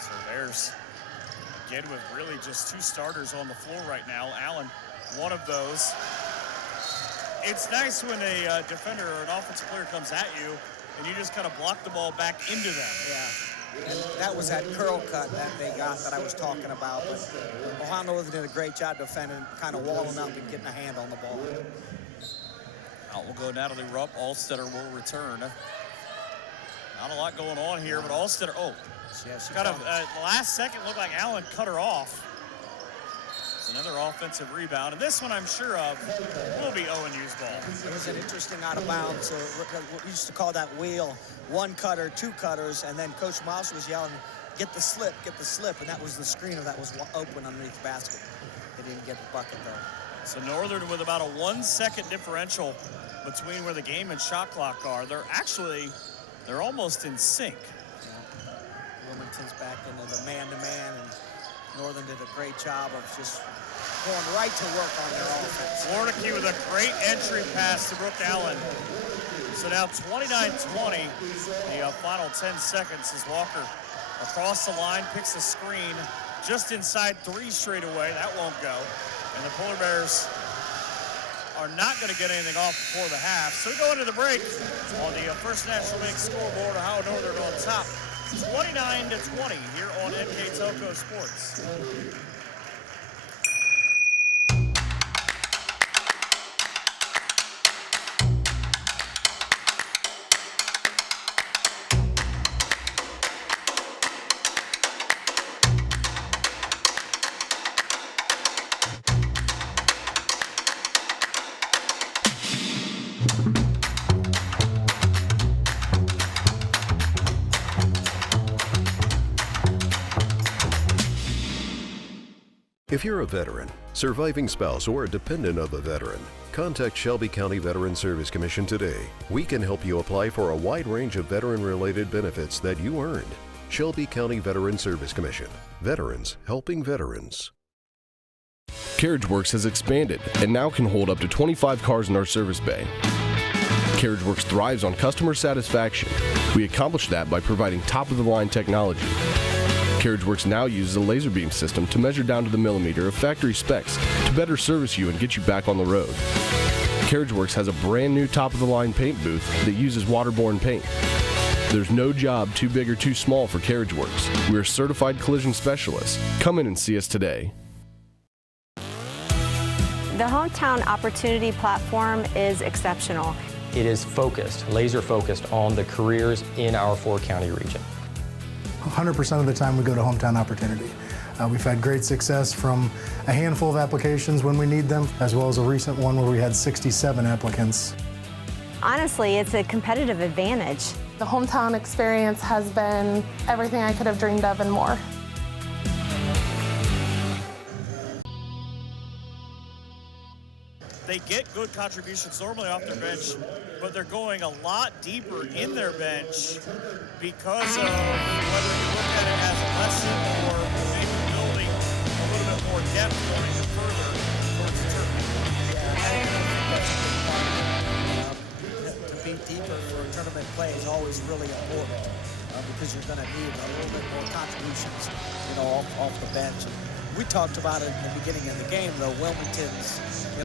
So there's, again, with really just 2 starters on the floor right now. Allen, one of those. It's nice when a defender or an offensive player comes at you and you just kind of block the ball back into them. Yeah. And that was that curl cut that they got that I was talking about. But Ohio Northern did a great job defending, kind of walling up and getting a hand on the ball. Out will go Natalie Rupp. Allstetter will return. Not a lot going on here, but Alstetter, kind of last second looked like Allen cut her off. It's another offensive rebound, and this one I'm sure of will be ONU's ball. It was an interesting out of bounds. So we used to call that wheel, one cutter, two cutters, and then Coach Mouse was yelling, get the slip, and that was the screener that was open underneath the basket. They didn't get the bucket, though. So Northern with about a 1 second differential between where the game and shot clock are. They're almost in sync. Yeah. Wilmington's back into the man-to-man, and Northern did a great job of just going right to work on their offense. Florida Key with a great entry pass to Brooke Allen. So now 29-20, the final 10 seconds as Walker across the line, picks a screen just inside 3 straight away. That won't go. And the Polar Bears are not going to get anything off before the half. So we go into the break on the First National Bank scoreboard. Ohio Northern on top, 29-20 here on MK Telco Sports. If you're a veteran, surviving spouse, or a dependent of a veteran, contact Shelby County Veteran Service Commission today. We can help you apply for a wide range of veteran-related benefits that you earned. Shelby County Veteran Service Commission. Veterans helping veterans. CarriageWorks has expanded and now can hold up to 25 cars in our service bay. CarriageWorks thrives on customer satisfaction. We accomplish that by providing top-of-the-line technology. CarriageWorks now uses a laser beam system to measure down to the millimeter of factory specs to better service you and get you back on the road. CarriageWorks has a brand new top-of-the-line paint booth that uses waterborne paint. There's no job too big or too small for CarriageWorks. We're certified collision specialists. Come in and see us today. The Hometown Opportunity Platform is exceptional. It is focused, laser focused on the careers in our 4-county region. 100% of the time we go to Hometown Opportunity. We've had great success from a handful of applications when we need them, as well as a recent one where we had 67 applicants. Honestly, it's a competitive advantage. The Hometown experience has been everything I could have dreamed of and more. They get good contributions normally off their bench, but they're going a lot deeper in their bench because of whether you look at it as a lesson or maybe building a little bit more depth going further towards the tournament. To be deeper for tournament play is always really important because you're going to need a little bit more contributions, off the bench. We talked about it in the beginning of the game, though. Wilmington's,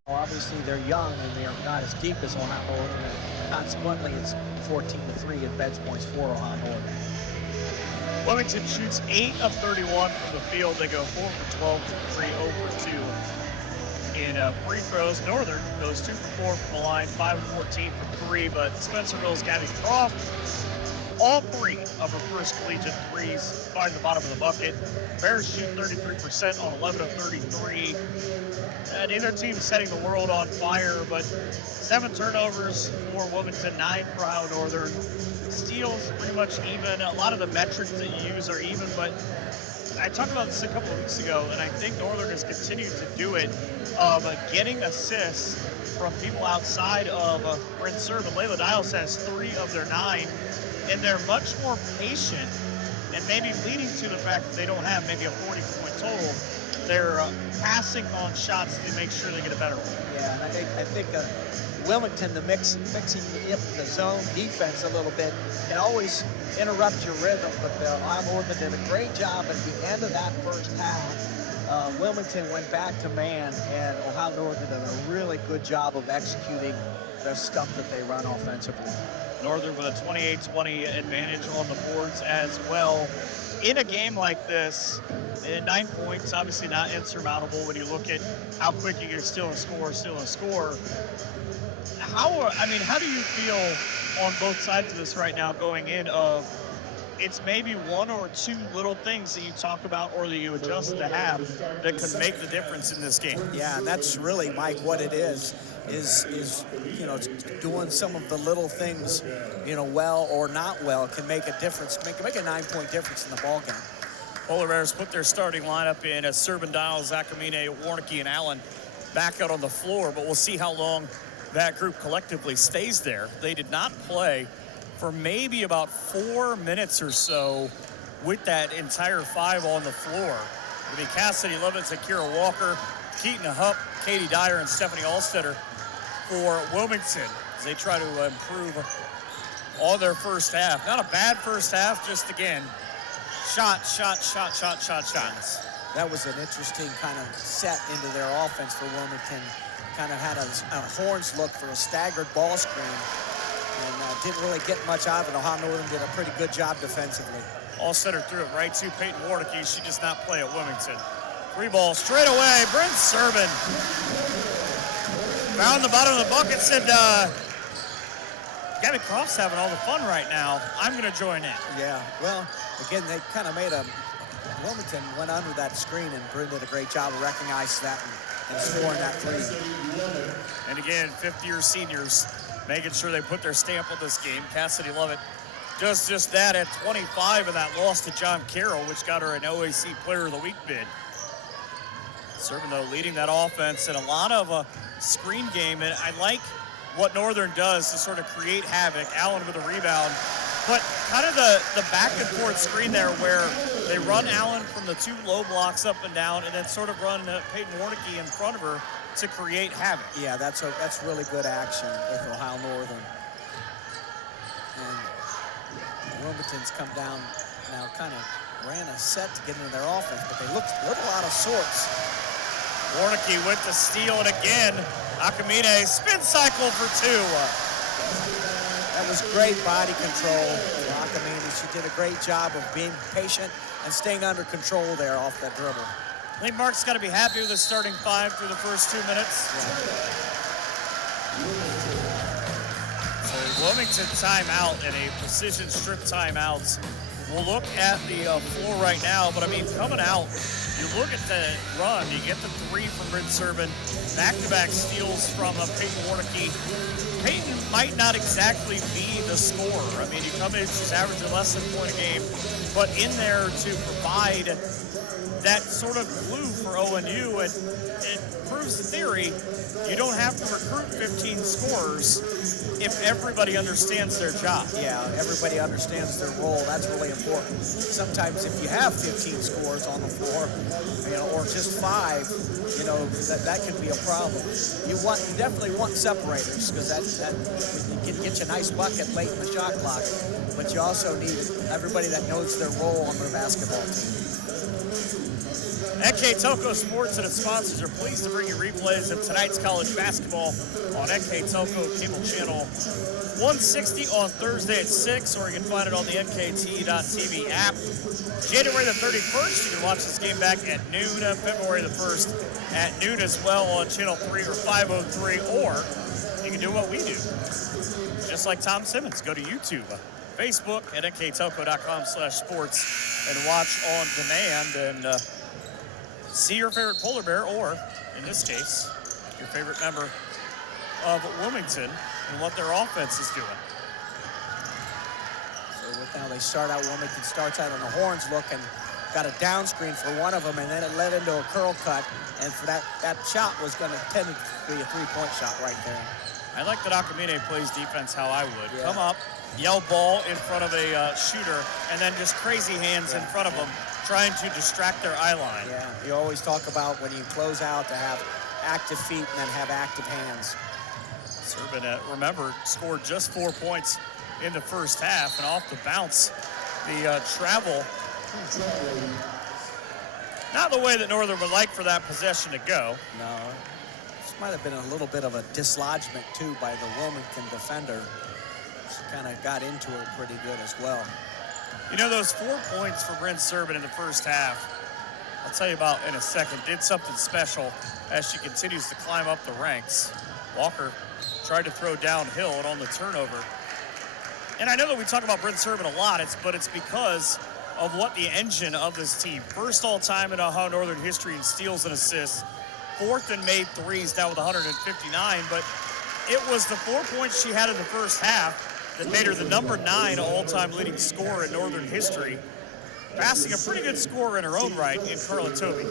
obviously they're young and they're not as deep as Ohio Northern, and consequently it's 14-3 in bench points for Ohio Northern. Wilmington shoots 8 of 31 from the field. They go 4 for 12 from 3, 0 for 2 in free throws. Northern goes 2 for 4 from the line, 5 of 14 from 3, but Spencerville's Gabby Croft, all 3 of her first collegiate threes find the bottom of the bucket. Bears shoot 33% on 11 of 33. Neither team setting the world on fire, but 7 turnovers for Wilmington, 9 for Ohio Northern. Steals pretty much even. A lot of the metrics that you use are even, but I talked about this a couple of weeks ago, and I think Northern has continued to do it, of getting assists from people outside of Bryn Serb. And Layla Dials has 3 of their 9, and they're much more patient, and maybe leading to the fact that they don't have maybe a 40-point total. They're passing on shots to make sure they get a better one. Yeah, and I think Wilmington, mixing up the zone defense a little bit, can always interrupt your rhythm, but Ohio Northern did a great job at the end of that first half. Wilmington went back to man, and Ohio Northern did a really good job of executing the stuff that they run offensively. Northern with a 28-20 advantage on the boards as well. In a game like this, 9 points, obviously not insurmountable when you look at how quick you can still a score. How do you feel on both sides of this right now going in of it's maybe one or two little things that you talk about or that you adjust to have that could make the difference in this game. Yeah, and that's really, Mike, what it is doing some of the little things, well or not well can make a difference, make a 9-point difference in the ball game. Polar Bears put their starting lineup in as Serban, Dials, Zakamine, Warnicki, and Allen back out on the floor, but we'll see how long that group collectively stays there. They did not play for maybe about 4 minutes or so with that entire 5 on the floor. It'll be Cassidy Lovitz, Akira Walker, Keaton Hupp, Katie Dyer, and Stephanie Alstetter for Wilmington as they try to improve on their first half. Not a bad first half, just again, shots. That was an interesting kind of set into their offense for Wilmington. Kind of had a horns look for a staggered ball screen. And didn't really get much out of it. Ohio Northern did a pretty good job defensively. Alstetter threw it right to Peyton Warnicki. She does not play at Wilmington. 3 ball straight away. Brent Serban found the bottom of the bucket, said, Gabby Croft's having all the fun right now. I'm going to join in. Yeah, well, again, they kind of made Wilmington went under that screen, and Brent did a great job of recognizing that and scoring that 3. And again, fifth-year seniors making sure they put their stamp on this game. Cassidy Lovett does just that at 25 in that loss to John Carroll, which got her an OAC Player of the Week bid. Serban, though, leading that offense in a lot of a screen game. And I like what Northern does to sort of create havoc. Allen with a rebound. But kind of the back and forth screen there where they run Allen from the 2 low blocks up and down and then sort of run Peyton Warnicki in front of her to create havoc. Yeah, that's really good action with Ohio Northern. And Wilmington's come down now, kind of ran a set to get into their offense, but they looked a little out of sorts. Warnicki with the steal, and again, Akamine spin cycle for 2. That was great body control for Akamine. She did a great job of being patient and staying under control there off that dribble. I think Mark's got to be happy with his starting 5 through the first 2 minutes. Yeah. So Wilmington timeout and a precision strip timeout. We'll look at the floor right now, but I mean, coming out, you look at the run, you get the 3 from Brent Serban, back-to-back steals from Peyton Warnicki. Peyton might not exactly be the scorer. I mean, you come in, she's averaging less than a point a game, but in there to provide that sort of glue for ONU, and it proves the theory, you don't have to recruit 15 scorers if everybody understands their job. Yeah, everybody understands their role. That's really important. Sometimes if you have 15 scorers on the floor, or just 5, that can be a problem. You definitely want separators, because that can get you a nice bucket late in the shot clock, but you also need everybody that knows their role on their basketball team. NK Telco Sports and its sponsors are pleased to bring you replays of tonight's college basketball on NK Telco Cable Channel 160 on Thursday at 6, or you can find it on the NKT.TV app. January the 31st, you can watch this game back at noon. February the 1st at noon as well on Channel 3 or 503, or you can do what we do. Just like Tom Simmons, go to YouTube, Facebook at nktelco.com/sports and watch on demand and see your favorite polar bear, or in this case, your favorite member of Wilmington and what their offense is doing. So now they start out, Wilmington starts out on the horns look and got a down screen for one of them, and then it led into a curl cut, and for that shot was going to tend to be a 3-point shot right there. I like that Akamine plays defense how I would. Yeah. Come up, yell ball in front of a shooter, and then just crazy hands in front of them, trying to distract their eye line. Yeah, you always talk about when you close out to have active feet and then have active hands. Serban, remember, scored just 4 points in the first half, and off the bounce, the travel, not the way that Northern would like for that possession to go. No, this might have been a little bit of a dislodgement, too, by the Wilmington defender. She kind of got into it pretty good as well. You know, those 4 points for Brent Serban in the first half, I'll tell you about in a second, did something special as she continues to climb up the ranks. Walker tried to throw downhill, and on the turnover, And I know that we talk about Brent Servin a lot, but it's because of what the engine of this team. First all-time in Ohio Northern history in steals and assists. Fourth in made threes, now with 159. But it was the 4 points she had in the first half that made her the number 9 all-time leading scorer in Northern history, passing a pretty good scorer in her own right in Carla Tobey.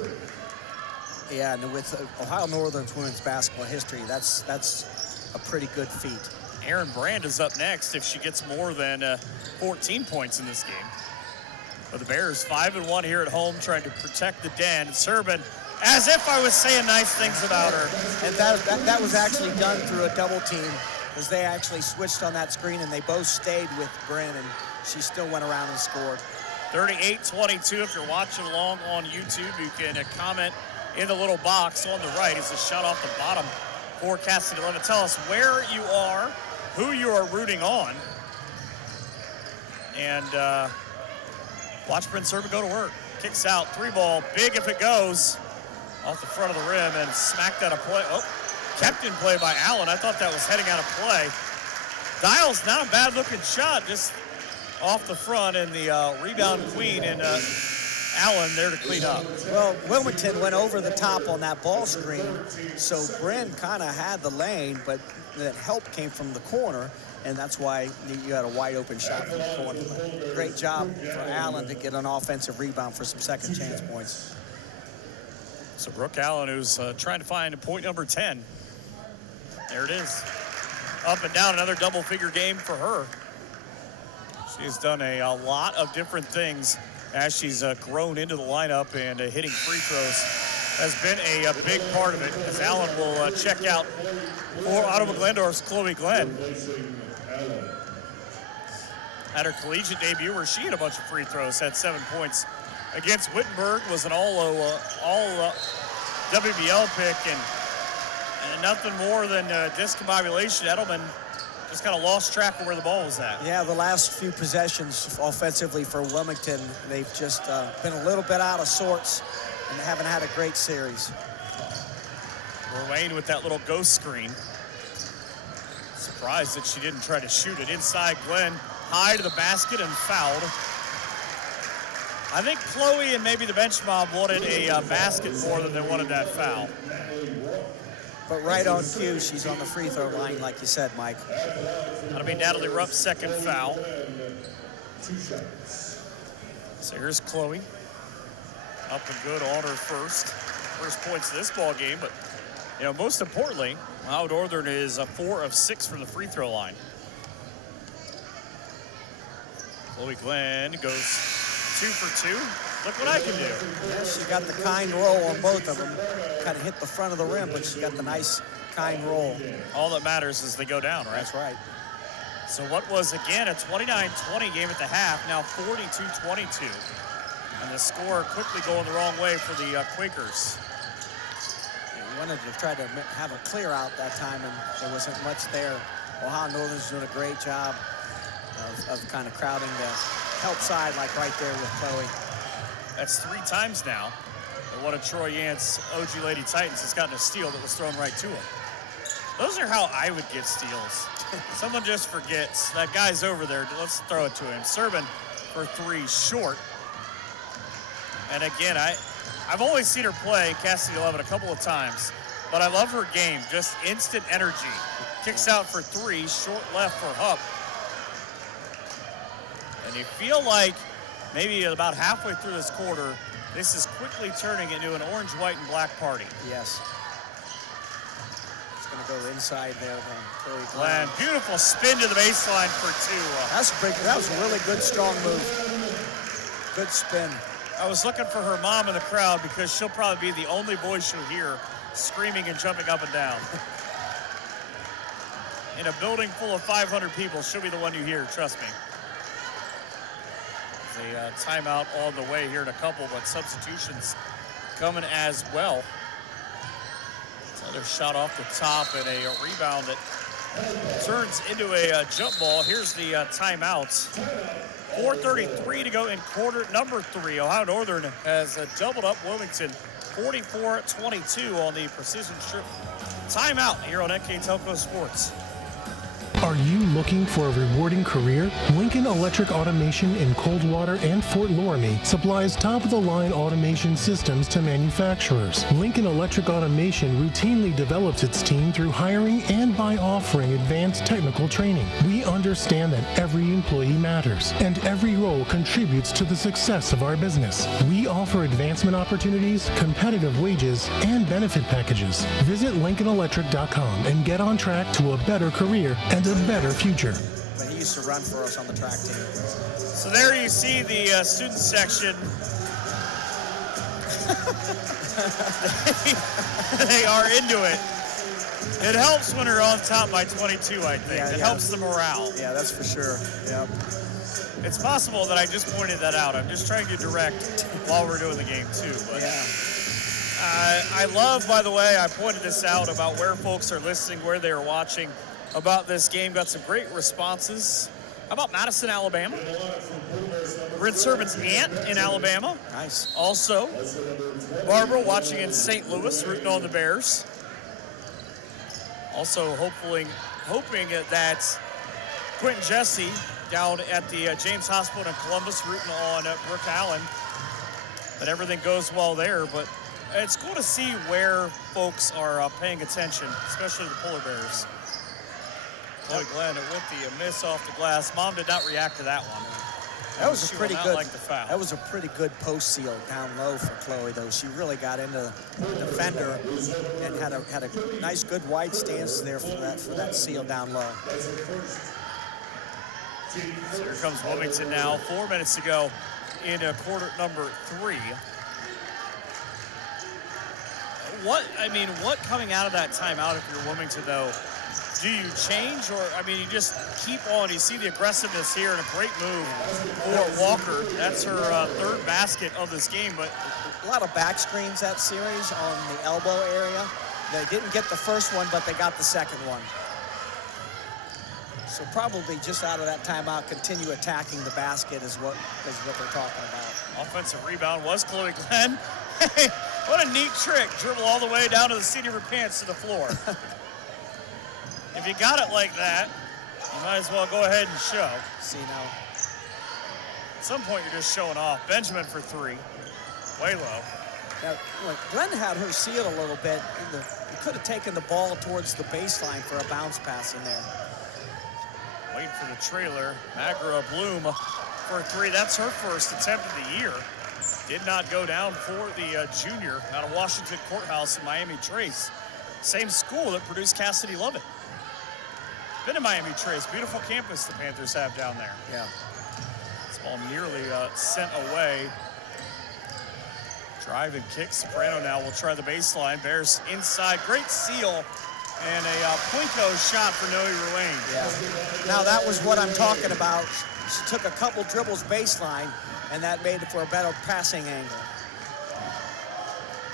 Yeah, and with Ohio Northern's women's basketball history, that's a pretty good feat. Aaron Brand is up next if she gets more than 14 points in this game. But the Bears 5-1 here at home, trying to protect the den. Servin, as if I was saying nice things about her. And that was actually done through a double team, as they actually switched on that screen and they both stayed with Bryn, and she still went around and scored. 38-22. If you're watching along on YouTube, you can comment in the little box on the right. It's a shot off the bottom for Cassidy Levin. Tell us where you are, who you are rooting on, and watch Bryn Servin go to work. Kicks out, 3-ball, big if it goes, off the front of the rim and smacked out of play. Oh, kept in play by Allen. I thought that was heading out of play. Dial's not a bad looking shot, just off the front, and the rebound queen and Allen there to clean up. Well, Wilmington went over the top on that ball screen, so Bryn kind of had the lane, but that help came from the corner, and that's why you had a wide open shot from the corner. But great job for Allen to get an offensive rebound for some second chance points. So Brooke Allen, who's trying to find point number 10. There it is. Up and down, another double-figure game for her. She's done a lot of different things as she's grown into the lineup, and hitting free throws has been a big part of it, as Allen will check out for Ottawa Glendorf's Chloe Glenn. At her collegiate debut, where she had a bunch of free throws, had 7 points against Wittenberg, was an all WBL pick, and nothing more than discombobulation. Edelman just kind of lost track of where the ball was at. Yeah, the last few possessions offensively for Wilmington, they've just been a little bit out of sorts and haven't had a great series. Wayne with that little ghost screen. Surprised that she didn't try to shoot it. Inside, Glenn high to the basket and fouled. I think Chloe and maybe the bench mob wanted a basket more than they wanted that foul. But right on cue, she's on the free throw line, like you said, Mike. That'll be Natalie Rupp's second foul. So here's Chloe. Up and good on her first points of this ball game. But, you know, most importantly, Ohio Northern is 4 of 6 from the free throw line. Chloe Glenn goes 2 for 2. Look what I can do. Yeah, she got the kind roll on both of them. Kind of hit the front of the rim, but she got the nice kind roll. All that matters is they go down, right? That's right. So what was, again, a 29-20 game at the half, now 42-22. And the score quickly going the wrong way for the Quakers. We wanted to try to have a clear out that time, and there wasn't much there. Ohio Northern's doing a great job of kind of crowding the help side, like right there with Chloe. That's 3 times now that one of Troy Yant's OG Lady Titans has gotten a steal that was thrown right to him. Those are how I would get steals. Someone just forgets. That guy's over there. Let's throw it to him. Servin for 3 short. And again, I've only seen her play Cassidy Levin a couple of times, but I love her game. Just instant energy. Kicks out for 3, short left for Hupp. And you feel like maybe about halfway through this quarter, this is quickly turning into an orange, white, and black party. Yes. It's going to go inside there. Chloe Glenn, beautiful spin to the baseline for 2. That's big. That was a really good, strong move. Good spin. I was looking for her mom in the crowd because she'll probably be the only voice you'll hear screaming and jumping up and down. In a building full of 500 people, she'll be the one you hear, trust me. A timeout on the way here in a couple, but substitutions coming as well. Another shot off the top and a rebound that turns into a jump ball. Here's the timeouts. 4:33 to go in quarter number 3. Ohio Northern has doubled up Wilmington 44-22 on the precision strip. Timeout here on NK Telco Sports. Are you looking for a rewarding career? Lincoln Electric Automation in Coldwater and Fort Loramie supplies top-of-the-line automation systems to manufacturers. Lincoln Electric Automation routinely develops its team through hiring and by offering advanced technical training. We understand that every employee matters, and every role contributes to the success of our business. We offer advancement opportunities, competitive wages, and benefit packages. Visit LincolnElectric.com and get on track to a better career and a better future. But he used to run for us on the track team. So there you see the student section. They are into it. It helps when you're on top by 22, I think. It helps the morale. Yeah, that's for sure. Yep. It's possible that I just pointed that out. I'm just trying to direct while we're doing the game, too. But I love, by the way, I pointed this out about where folks are listening, where they are watching about this game. Got some great responses. How about Madison, Alabama? Brent Sermon's aunt in Alabama. Nice. Also, Barbara watching in St. Louis, rooting on the Bears. Also hoping that Quentin Jesse down at the James Hospital in Columbus, rooting on Brooke Allen, that everything goes well there. But it's cool to see where folks are paying attention, especially the Polar Bears. Chloe Glenn with the miss off the glass. Mom did not react to that one. That was a pretty good. Like the foul. That was a pretty good post seal down low for Chloe, though. She really got into the defender and had a nice, good wide stance there for that seal down low. So here comes Wilmington now. 4 minutes to go in quarter number 3. What coming out of that timeout if you're Wilmington, though? Do you change, or, you just keep on? You see the aggressiveness here and a great move for Walker. That's her third basket of this game. But a lot of back screens that series on the elbow area. They didn't get the first one, but they got the second one. So probably just out of that timeout, continue attacking the basket is what they're talking about. Offensive rebound was Chloe Glenn. Hey, what a neat trick. Dribble all the way down to the seat of her pants to the floor. If you got it like that, you might as well go ahead and show. See now. At some point, you're just showing off. Benjamin for 3. Way low. Now, Glenn had her sealed a little bit. He could have taken the ball towards the baseline for a bounce pass in there. Waiting for the trailer. Magra Bloom for 3. That's her first attempt of the year. Did not go down for the junior out of Washington Courthouse in Miami Trace. Same school that produced Cassidy Lovett. Been to Miami Trace. Beautiful campus the Panthers have down there. Yeah. This ball nearly sent away. Drive and kick. Soprano now will try the baseline. Bears inside. Great seal. And a Plinko shot for Noe Ruane. Yeah. Now that was what I'm talking about. She took a couple dribbles baseline, and that made it for a better passing angle.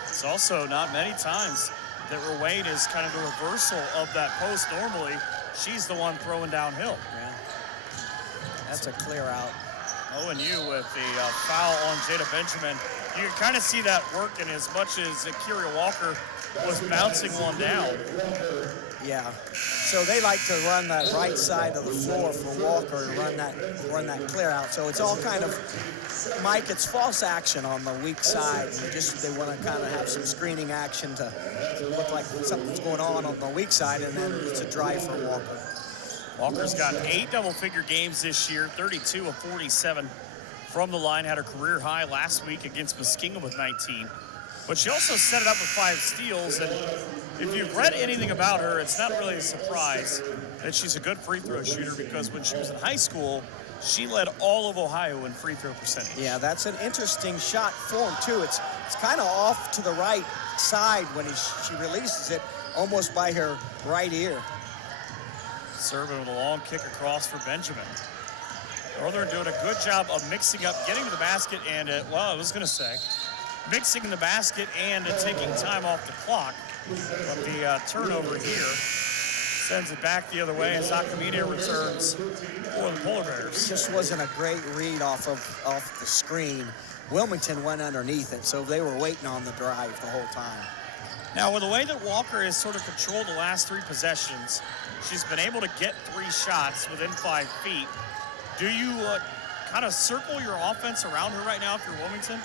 It's also not many times that Ruane is kind of the reversal of that post. Normally, she's the one throwing downhill. Yeah. That's a clear out. ONU with the foul on Jada Benjamin. You can kind of see that working as much as Kyria Walker was bouncing one down. Yeah. So they like to run that right side of the floor for Walker and run that clear out. So it's all kind of, Mike, it's false action on the weak side. They want to kind of have some screening action to look like something's going on the weak side, and then it's a drive for Walker. Walker's got 8 double-figure games this year, 32 of 47 from the line. Had her career high last week against Muskingum with 19. But she also set it up with 5 steals, and if you've read anything about her, it's not really a surprise that she's a good free throw shooter, because when she was in high school, she led all of Ohio in free throw percentage. Yeah, that's an interesting shot form, too. It's kind of off to the right side when she releases it, almost by her right ear. Serving with a long kick across for Benjamin. Northern doing a good job of mixing up, getting to the basket, and, mixing the basket and taking time off the clock. But the turnover here sends it back the other way as Akamine returns for the Polar Bears. Just wasn't a great read off the screen. Wilmington went underneath it, so they were waiting on the drive the whole time. Now, with the way that Walker has sort of controlled the last 3 possessions, she's been able to get 3 shots within 5 feet. Do you kind of circle your offense around her right now if you're Wilmington?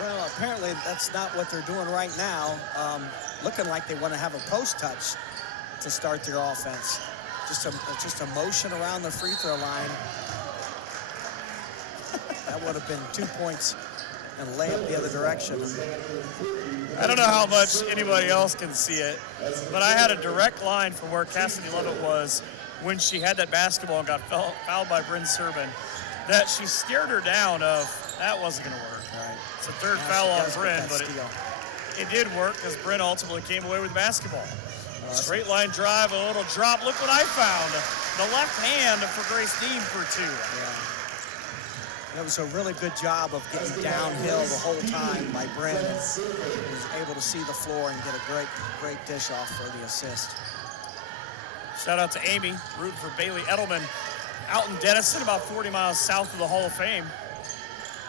Well, apparently that's not what they're doing right now. Looking like they want to have a post touch to start their offense. Just a motion around the free throw line. That would have been 2 points and a layup the other direction. I don't know how much anybody else can see it, but I had a direct line from where Cassidy Lovett was when she had that basketball and got fouled by Bryn Serban, that she stared her down of, that wasn't going to work. Right. It's a 3rd foul on Bryn, but it did work because Bryn ultimately came away with the basketball. Straight line drive, a little drop. Look what I found. The left hand for Grace Dean for 2. Yeah. It was a really good job of getting downhill the whole time by Bryn. Was able to see the floor and get a great dish off for the assist. Shout out to Amy, rooting for Bailey Edelman out in Denison, about 40 miles south of the Hall of Fame.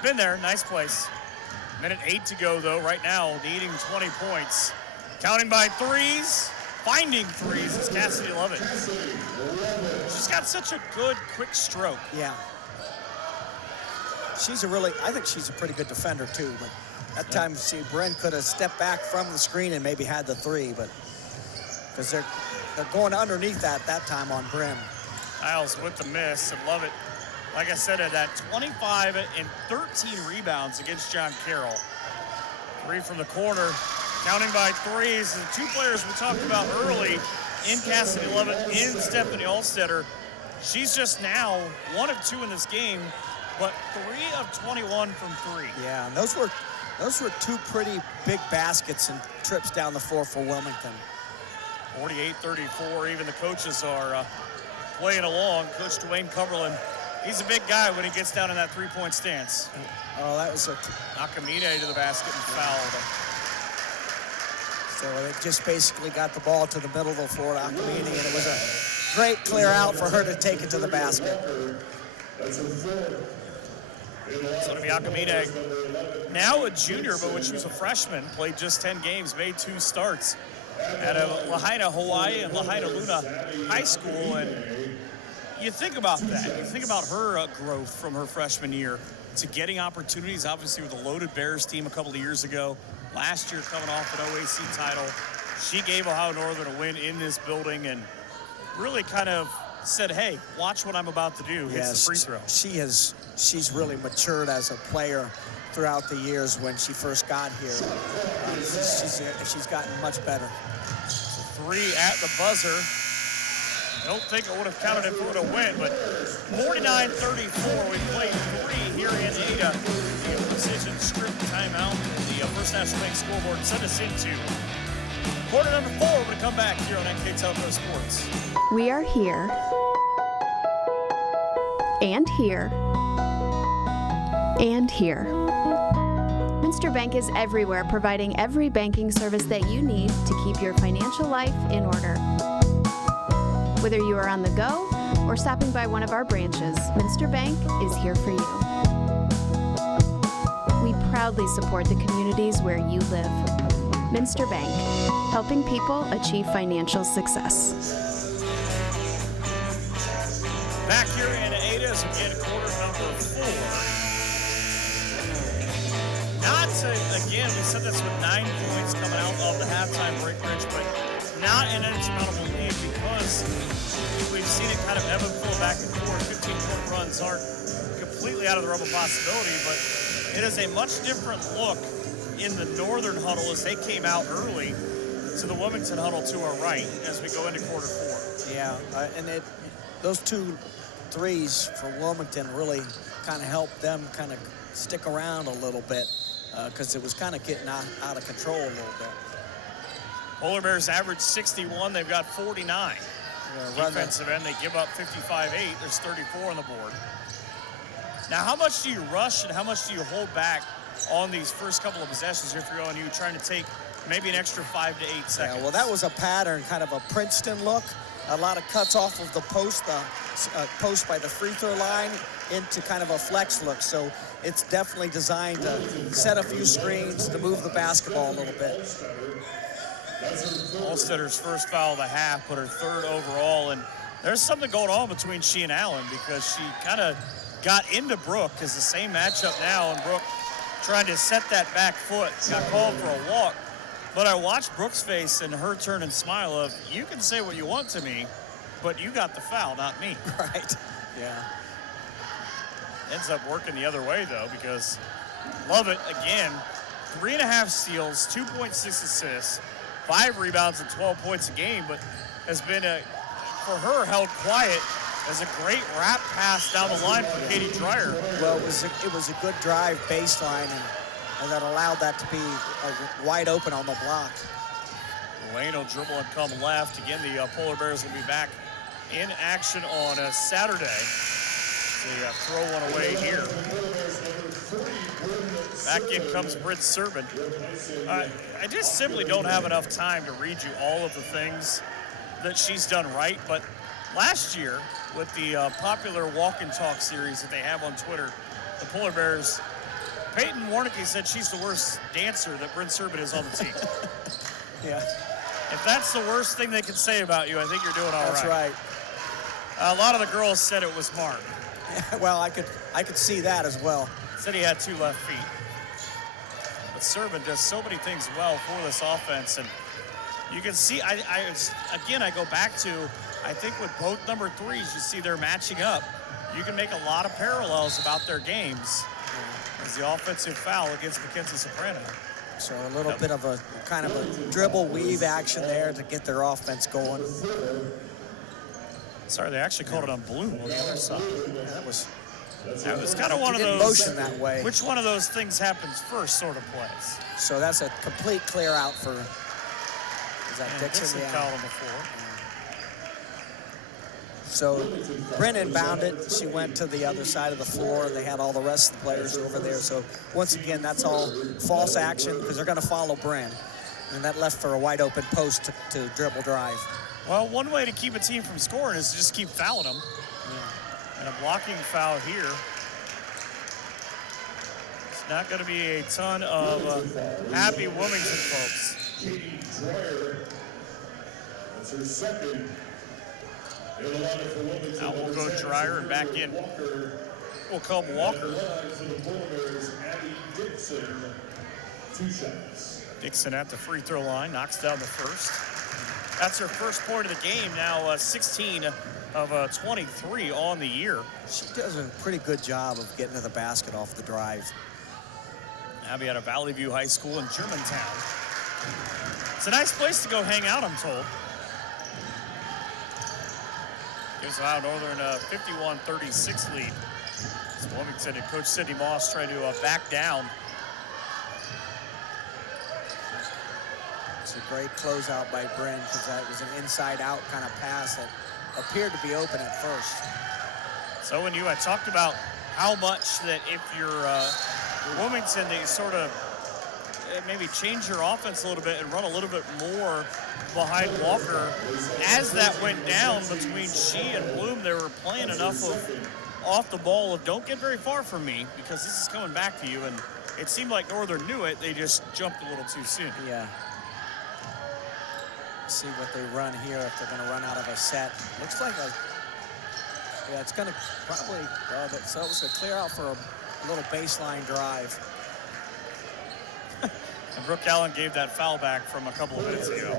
Been there, nice place. Minute 8 to go though, right now, needing 20 points. Counting by 3s, finding 3s is Cassidy Lovett. She's got such a good, quick stroke. Yeah. I think she's a pretty good defender too, but that time, Bryn could have stepped back from the screen and maybe had the 3, but because they're going underneath that time on Bryn. Isles with the miss, and Lovett, like I said, at that 25 and 13 rebounds against John Carroll. 3 from the corner, counting by 3s. The 2 players we talked about early in Cassidy Lovett, in Stephanie Alstetter. She's just now 1 of 2 in this game, but 3 of 21 from 3. Yeah, and those were 2 pretty big baskets and trips down the floor for Wilmington. 48-34, even the coaches are playing along. Coach Dwayne Cumberland, he's a big guy when he gets down in that 3-point stance. Oh, that was a... Nakamine to the basket and fouled. So they just basically got the ball to the middle of the floor to Nakamine, and it was a great clear out for her to take it to the basket. So it'll be Nakamine, now a junior, but when she was a freshman, played just 10 games, made 2 starts at Lahaina, Hawaii, and Lahaina Luna High School. And you think about that. You think about her growth from her freshman year to getting opportunities, obviously with the loaded Bears team a couple of years ago. Last year coming off an OAC title. She gave Ohio Northern a win in this building and really kind of said, hey, watch what I'm about to do. Hits the free throw. She's really matured as a player throughout the years when she first got here. She's gotten much better. 3 at the buzzer. I don't think it would have counted if it would have went, but 49-34. We played 3 here in Ada. The precision script timeout. The First National Bank scoreboard sent us into quarter number 4. We're going to come back here on NK Telco Sports. We are here and here and here. Minster Bank is everywhere, providing every banking service that you need to keep your financial life in order. Whether you are on the go or stopping by one of our branches, Minster Bank is here for you. We proudly support the communities where you live. Minster Bank, helping people achieve financial success. Back here in Ada as we get quarter number 4. Again, we said this with 9 points coming out of the halftime break, Rich, but not an insurmountable lead because we've seen it kind of ebb and flow back and forth. 15-point runs aren't completely out of the realm of possibility, but it is a much different look in the Northern huddle as they came out early to the Wilmington huddle to our right as we go into quarter 4. Yeah, and those 2 threes for Wilmington really kind of helped them kind of stick around a little bit because it was kind of getting out of control a little bit. Polar Bears average 61. They've got 49. Defensive end, they give up 55-8. There's 34 on the board. Now, how much do you rush and how much do you hold back on these first couple of possessions if you're ONU trying to take maybe an extra 5 to 8 seconds? Yeah, well, that was a pattern, kind of a Princeton look. A lot of cuts off of the post by the free throw line into kind of a flex look. So it's definitely designed to set a few screens to move the basketball a little bit. Allstetter's first foul of the half, but her third overall. And there's something going on between she and Allen because she kind of got into Brooke, because the same matchup now, and Brooke trying to set that back foot, got called for a walk. But I watched Brooke's face and her turn and smile of, you can say what you want to me, but you got the foul, not me. Right, yeah. Ends up working the other way, though, because love it, again, 3.5 steals, 2.6 assists, 5 rebounds and 12 points a game, but has been, for her, held quiet as a great wrap pass down the line for Katie Dreyer. Well, it was a good drive baseline, and that allowed that to be wide open on the block. Wayne will dribble and come left. Again, the Polar Bears will be back in action on Saturday. They throw one away here. Back in comes Britt Serban. I just simply don't have enough time to read you all of the things that she's done right, but last year, with the popular walk and talk series that they have on Twitter, the Polar Bears, Peyton Warnicki said she's the worst dancer that Bryn Serban is on the team. Yeah. If that's the worst thing they can say about you, I think you're doing all right. That's right. A lot of the girls said it was Mark. Yeah, well, I could see that as well. Said he had 2 left feet. But Serban does so many things well for this offense, and you can see, again, I go back to, I think with both number 3s, you see they're matching up. You can make a lot of parallels about their games as the offensive foul against Mackenzie Soprano. So a little bit of a kind of a dribble weave action there to get their offense going. Sorry, they actually called it on Bloom on the other side. Yeah, that was kind of one of those motion that way. Which one of those things happens first sort of plays. So that's a complete clear out for, is that Dixon? Yeah. Foul on the floor. So Bryn inbounded. She went to the other side of the floor, and they had all the rest of the players over there. So once again, that's all false action because they're going to follow Bryn. And that left for a wide open post to dribble drive. Well, one way to keep a team from scoring is to just keep fouling them. Yeah. And a blocking foul here. It's not going to be a ton of happy Wilmington folks. That's her second. Now we'll go Dreyer and back in. We'll come Walker. Dixon at the free throw line, knocks down the first. That's her first point of the game, now 16 of 23 on the year. She does a pretty good job of getting to the basket off the drive. Abby out of Valley View High School in Germantown. It's a nice place to go hang out, I'm told. Gives Ohio Northern a 51-36 lead. As Wilmington and Coach Cindy Moss trying to back down. It's a great closeout by Bryn because that was an inside-out kind of pass that appeared to be open at first. So when you had talked about how much that if you're Wilmington, they sort of maybe change your offense a little bit and run a little bit more behind Walker. As that went down between she and Bloom, they were playing enough of off the ball of don't get very far from me because this is coming back to you. And it seemed like Northern knew it. They just jumped a little too soon. Yeah. See what they run here if they're going to run out of a set. Looks like yeah, it's going to probably, so it was a clear out for a little baseline drive. And Brooke Allen gave that foul back from a couple of minutes ago.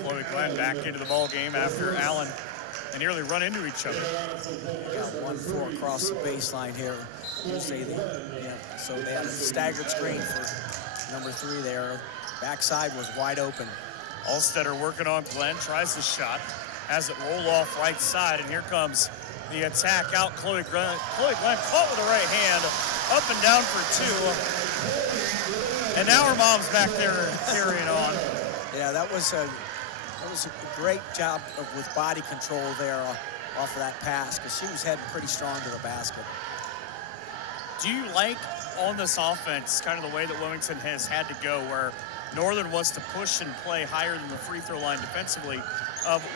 Chloe Glenn back into the ball game after Allen and nearly run into each other. Got 1-4 across the baseline here. Yeah, so they had a staggered screen for number 3 there. Backside was wide open. Allstetter working on Glenn, tries the shot, has it roll off right side, and here comes the attack out. Chloe Glenn caught with the right hand, up and down for 2. And now her mom's back there carrying on. Yeah, that was a great job with body control there off of that pass because she was heading pretty strong to the basket. Do you like on this offense kind of the way that Wilmington has had to go where Northern wants to push and play higher than the free throw line defensively?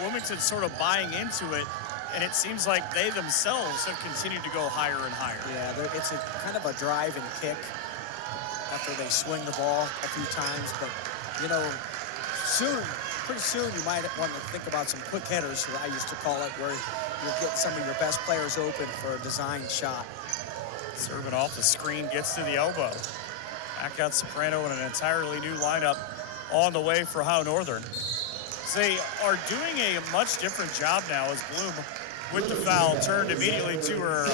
Wilmington sort of buying into it, and it seems like they themselves have continued to go higher and higher. Yeah, it's a kind of a drive and kick after they swing the ball a few times, but you know, pretty soon you might want to think about some quick hitters, I used to call it, where you're getting some of your best players open for a design shot. Serving off the screen, gets to the elbow. Back out Soprano in an entirely new lineup on the way for Ohio Northern. They are doing a much different job now as Bloom, with the foul, turned immediately to her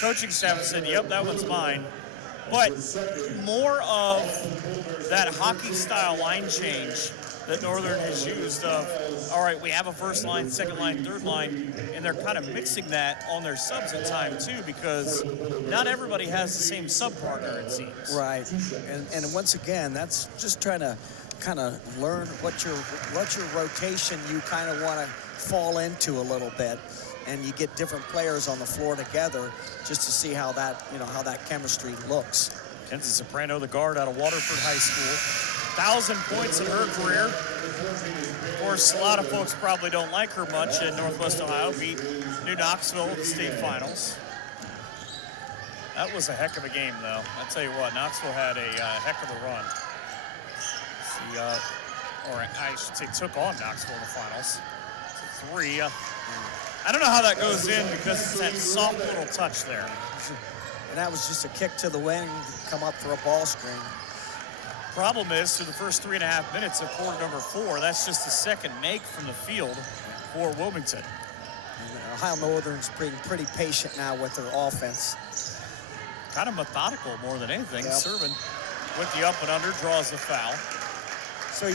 coaching staff and said, yep, that one's mine. But more of that hockey-style line change that Northern has used of, all right, we have a first line, second line, third line, and they're kind of mixing that on their subs at time too, because not everybody has the same sub partner, it seems. Right, and once again, that's just trying to kind of learn what your rotation you kind of want to fall into a little bit, and you get different players on the floor together just to see how that, you know, how that chemistry looks. Kenzie Soprano, the guard out of Waterford High School. 1,000 points in her career. Of course, a lot of folks probably don't like her much in Northwest Ohio. Beat New Knoxville in the state finals. That was a heck of a game, though. I tell you what, Knoxville had a heck of a run. See, or I should say, took on Knoxville in the finals. It's a 3. I don't know how that goes in because it's that soft little touch there. And that was just a kick to the wing, come up for a ball screen. Problem is, through the first 3.5 minutes of quarter number 4, that's just the second make from the field for Wilmington. And Ohio Northern's being pretty patient now with their offense. Kind of methodical more than anything. Yep. Serving with the up and under, draws the foul. So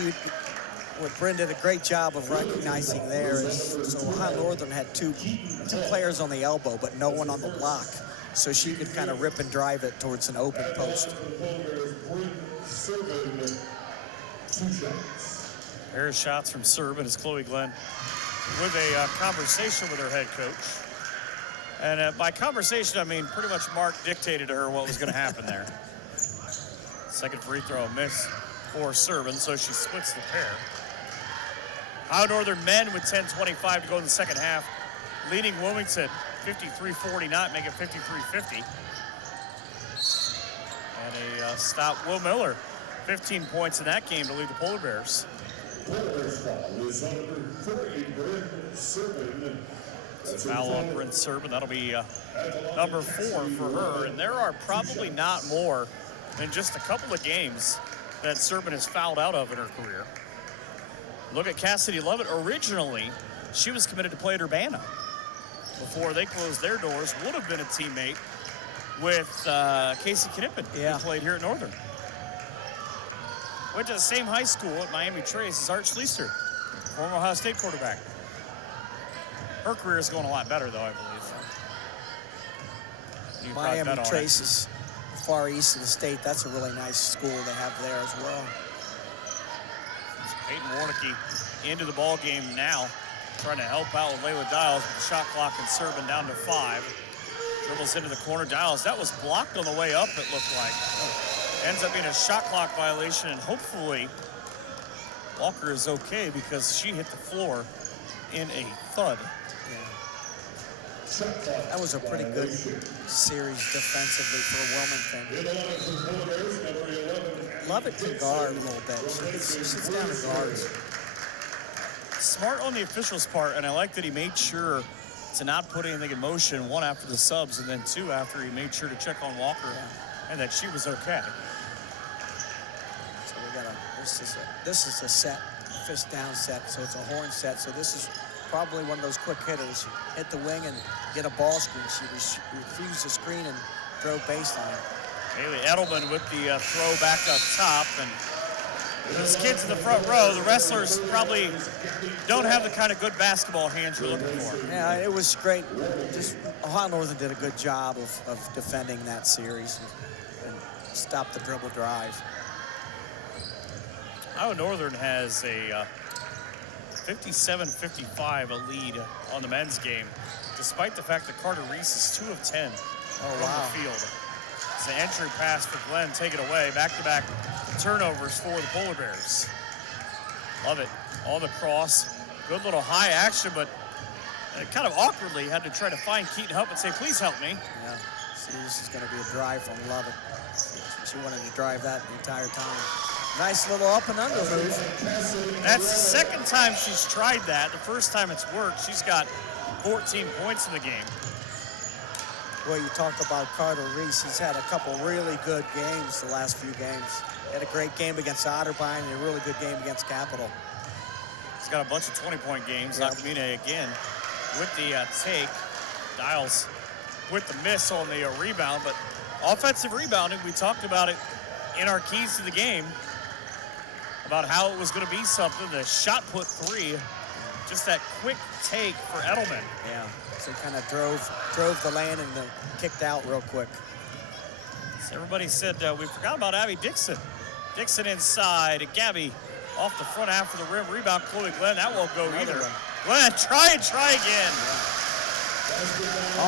what Bryn did a great job of recognizing there is, so Ohio Northern had two players on the elbow, but no one on the block. So she could kind of rip and drive it towards an open post. Pair of shots from Servin as Chloe Glenn with a conversation with her head coach. And by conversation, I mean pretty much Mark dictated to her what was going to happen there. Second free throw miss for Servin, so she splits the pair. Ohio Northern men with 10:25 to go in the second half, leading Wilmington 53-49, make it 53-50. And a stop, Will Miller, 15 points in that game to lead the Polar Bears. Foul on Bryn Servin. That'll be number 4 for her. And there are probably not more than just a couple of games that Servin has fouled out of in her career. Look at Cassidy Lovett. Originally, she was committed to play at Urbana before they closed their doors. Would have been a teammate with Casey Knippen, who played here at Northern. Went to the same high school at Miami Trace as Art Schleister, former Ohio State quarterback. Her career is going a lot better, though, I believe. Miami Trace is far east of the state. That's a really nice school they have there as well. Peyton Warnicki into the ball game now, trying to help out with Layla Dials with the shot clock and Servin down to 5. Dribbles into the corner. Dials, that was blocked on the way up, it looked like. Ends up being a shot clock violation, and hopefully Walker is okay because she hit the floor in a thud. That was a pretty good series defensively for Wilmington. Lovett can guard a little bit. She sits down and guards. Smart on the official's part, and I like that he made sure to not put anything in motion, 1 after the subs, and then 2 after he made sure to check on Walker and that she was okay. So we got this is a set, fist down set, so it's a horn set. So this is probably one of those quick hitters. Hit the wing and get a ball screen. She refused the screen and drove baseline. Haley Edelman with the throw back up top, and those kids in the front row, the wrestlers probably don't have the kind of good basketball hands you're looking for. Yeah, it was great. Just Ohio Northern did a good job of defending that series and stopped the dribble drive. Ohio Northern has a 57-55 lead on the men's game, despite the fact that Carter Reese is 2 of 10 from the field. It's an entry pass for Glenn, take it away. Back-to-back turnovers for the Polar Bears. Love it. On the cross. Good little high action, but kind of awkwardly had to try to find Keaton Hupp and say, please help me. Yeah. See, this is going to be a drive from Lovett. She wanted to drive that the entire time. Nice little up and under move. That's the second time she's tried that. The first time it's worked. She's got 14 points in the game. Well, you talk about Carter Reese. He's had a couple really good games the last few games. He had a great game against Otterbein and a really good game against Capital. He's got a bunch of 20-point games. Yep. Nakamine again with the take. Dials with the miss on the rebound, but offensive rebounding, we talked about it in our keys to the game, about how it was going to be something. The shot put three, just that quick take for Edelman. Yeah, so kind of drove the lane and then kicked out real quick. So everybody said we forgot about Abby Dixon. Dixon inside, Gabby off the front half of the rim. Rebound, Chloe Glenn. That won't go either. Glenn, try again.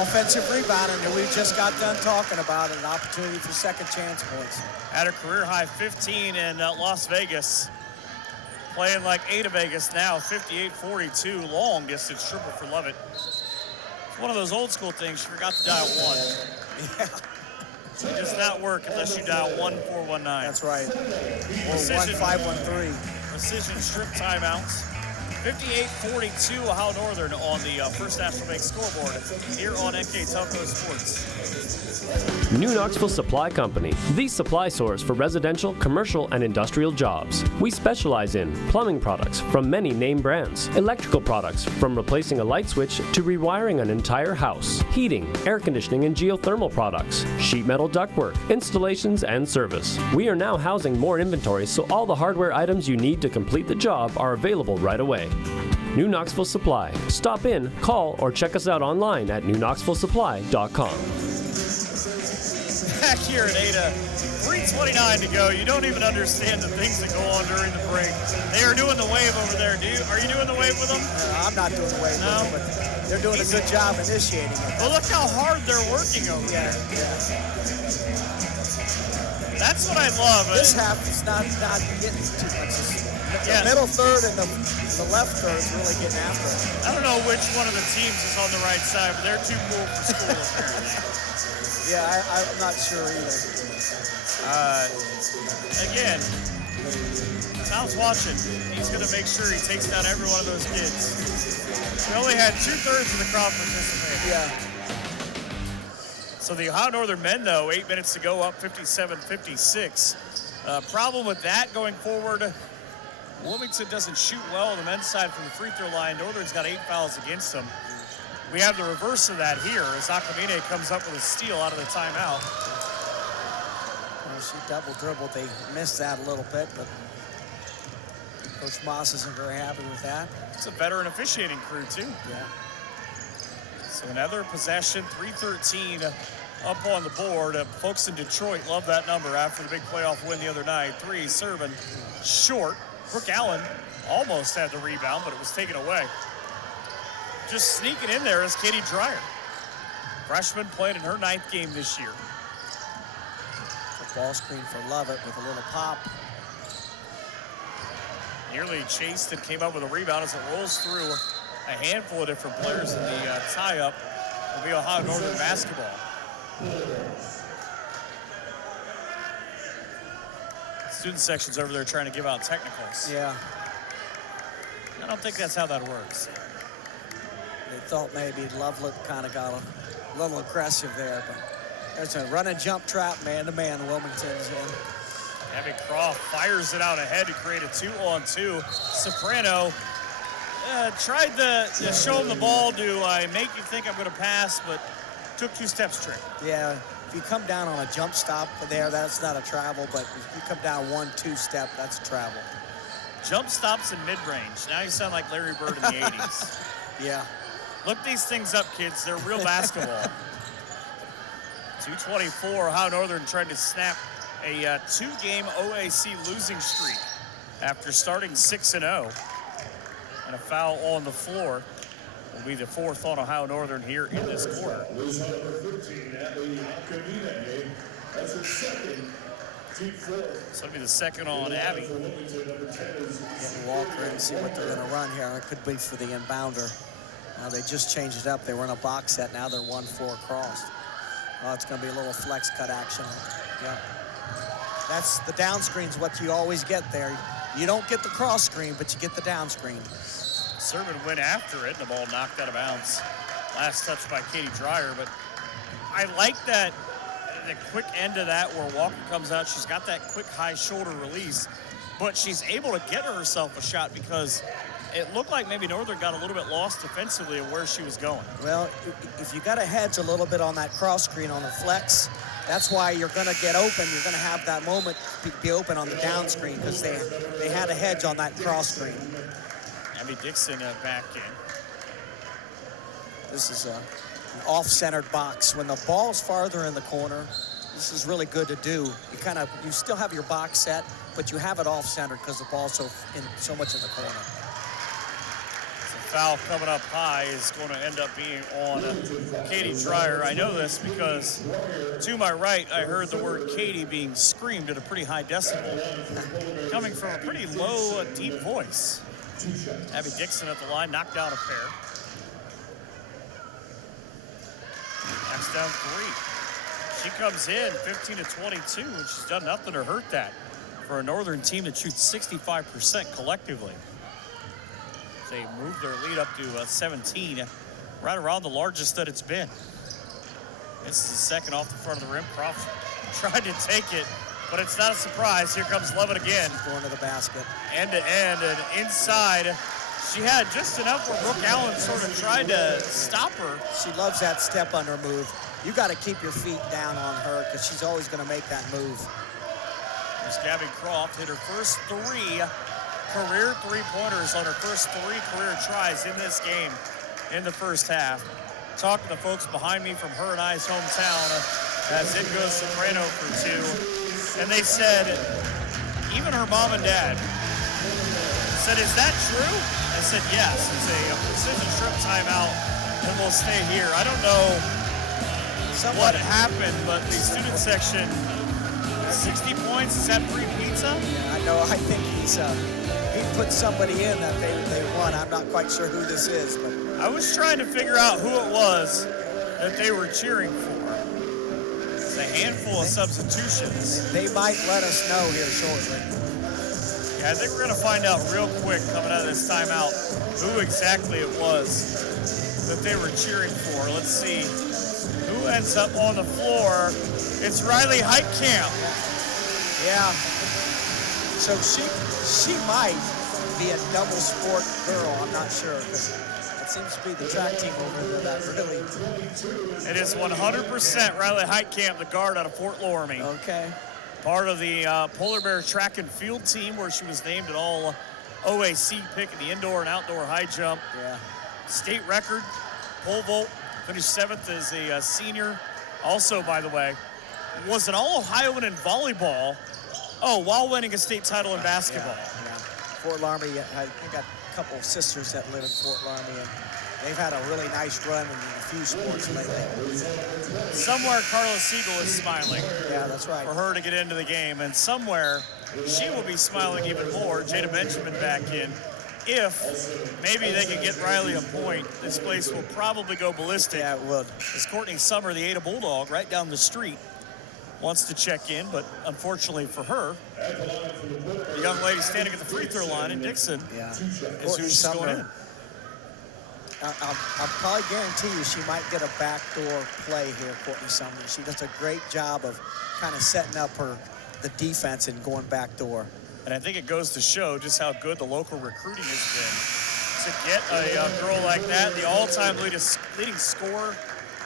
Offensive rebounding that we just got done talking about, an opportunity for second chance points. At a career high 15 in Las Vegas. Playing like Ada Vegas now, 58-42, long distance triple for Lovett. It's one of those old school things, she forgot to dial 1. Yeah. It does not work unless you dial 1419. That's right. Or Precision, 1513. Precision strip timeouts. 58-42, Ohio Northern on the First National Bank scoreboard here on NK Telco Sports. New Knoxville Supply Company, the supply source for residential, commercial, and industrial jobs. We specialize in plumbing products from many name brands, electrical products from replacing a light switch to rewiring an entire house, heating, air conditioning, and geothermal products, sheet metal ductwork, installations, and service. We are now housing more inventory, so all the hardware items you need to complete the job are available right away. New Knoxville Supply. Stop in, call, or check us out online at newknoxvillesupply.com. Back here at Ada, 3:29 to go. You don't even understand the things that go on during the break. They are doing the wave over there. Are you doing the wave with them? I'm not doing the wave with them, but they're doing a good job initiating it. Well, look how hard they're working over there. That's what I love. This half is not getting too much. The middle third and the left third is really getting after it. I don't know which one of the teams is on the right side, but they're too cool for school apparently. Yeah, I'm not sure either. Again, Sal's watching. He's going to make sure he takes down every one of those kids. We only had 2/3 of the crowd participate. Yeah. So the Ohio Northern men, though, 8 minutes to go, up 57-56. Problem with that going forward, Wilmington doesn't shoot well on the men's side from the free throw line. Northern's got 8 fouls against them. We have the reverse of that here as Nakamine comes up with a steal out of the timeout. Well, she double dribbled. They missed that a little bit, but Coach Moss isn't very happy with that. It's a veteran officiating crew, too. Yeah. So another possession, 3:13 up on the board. Folks in Detroit love that number after the big playoff win the other night. 3 serving short. Brooke Allen almost had the rebound, but it was taken away. Just sneaking in there is Katie Dreyer. Freshman played in her 9th game this year. The ball screen for Lovett with a little pop. Nearly chased and came up with a rebound as it rolls through a handful of different players in the tie-up. Will be Ohio Northern basketball. Student section's over there trying to give out technicals. Yeah. I don't think that's how that works. They thought maybe Lovelet kind of got a little aggressive there, but there's a run and jump trap man-to-man Wilmington's in. Abby Croft fires it out ahead to create a 2-on-2. Soprano tried to show him the ball. Do I make you think I'm going to pass, but took 2 steps trick. Yeah, if you come down on a jump stop there, that's not a travel, but if you come down 1-2 step, that's a travel. Jump stops in mid-range. Now you sound like Larry Bird in the 80s. Yeah. Look these things up, kids. They're real basketball. 2:24, Ohio Northern tried to snap a 2-game OAC losing streak after starting 6-0. And a foul on the floor will be the 4th on Ohio Northern here in this quarter. So it'll be the 2nd on Abby. Get Walker and see what they're going to run here. It could be for the inbounder. Now they just changed it up. They were in a box set. Now they're 1-4 across. Oh, it's going to be a little flex cut action. Yeah. That's the down screen's what you always get there. You don't get the cross screen, but you get the down screen. Sermon went after it, and the ball knocked out of bounds. Last touch by Katie Dreyer, but I like that, the quick end of that where Walker comes out. She's got that quick high shoulder release, but she's able to get herself a shot because it looked like maybe Northern got a little bit lost defensively of where she was going. Well, if you got to hedge a little bit on that cross screen on the flex, that's why you're going to get open. You're going to have that moment be open on the down screen because they had a hedge on that cross screen. Abby Dixon back in. This is an off-centered box. When the ball's farther in the corner, this is really good to do. You still have your box set, but you have it off-centered because the ball's so much in the corner. Foul coming up high is going to end up being on Katie Dreyer. I know this because to my right, I heard the word Katie being screamed at a pretty high decibel, coming from a pretty low, deep voice. Abby Dixon at the line, knocked down a pair. Knocks down 3. She comes in 15 to 22, and she's done nothing to hurt that for a Northern team that shoots 65% collectively. They moved their lead up to 17, right around the largest that it's been. This is the second off the front of the rim. Croft tried to take it, but it's not a surprise. Here comes Levin again. Going to the basket. End to end and inside. She had just enough where Brooke Allen sort of tried to stop her. She loves that step under move. You got to keep your feet down on her because she's always going to make that move. There's Gabby Croft, hit her first 3 career three-pointers on her first 3 career tries in this game in the first half. Talked to the folks behind me from her and I's hometown as it goes Soprano for 2. And they said, even her mom and dad said, is that true? I said, yes, it's a precision strip timeout and we'll stay here. I don't know what happened, but the student section, 60 points, is that free pizza? Yeah, I know, I think he put somebody in that they won. I'm not quite sure who this is, but I was trying to figure out who it was that they were cheering for. It's a handful of substitutions. They might let us know here shortly. Yeah, I think we're going to find out real quick coming out of this timeout who exactly it was that they were cheering for. Let's see who ends up on the floor. It's Riley Heitkamp. Yeah. So she might be a double sport girl. I'm not sure because it seems to be the track team over there that really. It is 100% Riley Heitkamp, the guard out of Fort Loramie. Okay. Part of the Polar Bear track and field team where she was named an all OAC pick in the indoor and outdoor high jump. Yeah. State record, pole vault, finished 7th as a senior. Also, by the way, was an All-Ohioan in volleyball. Oh, while winning a state title in basketball. Yeah. Fort Loramie, I got a couple of sisters that live in Fort Loramie, and they've had a really nice run in a few sports lately. Somewhere Carla Siegel is smiling. Yeah, that's right. For her to get into the game, and somewhere she will be smiling even more. Jada Benjamin back in. If maybe they can get Riley a point, this place will probably go ballistic. Yeah, it would. As Courtney Summer, the Ada Bulldog, right down the street, wants to check in, but unfortunately for her, the young lady standing at the free throw line in Dixon is who's just going in. I'll probably guarantee you she might get a backdoor play here, Courtney Sumner. She does a great job of kind of setting up the defense and going backdoor. And I think it goes to show just how good the local recruiting has been. To get a girl like that, the all-time leading scorer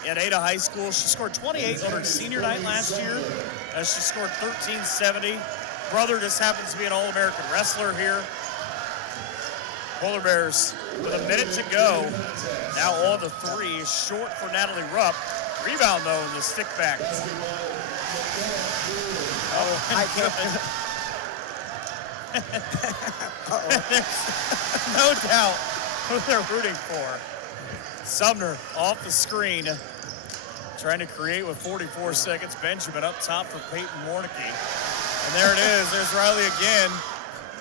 at Ada High School. She scored 28 on her senior night last year, as she scored 1370. Brother just happens to be an All-American wrestler here. Polar Bears with a minute to go. Now on the 3 is short for Natalie Rupp. Rebound, though, in the stick back. Oh, I can't. No doubt who they're rooting for. Sumner off the screen, trying to create with 44 seconds. Benjamin up top for Peyton Warnicki. And there it is. There's Riley again.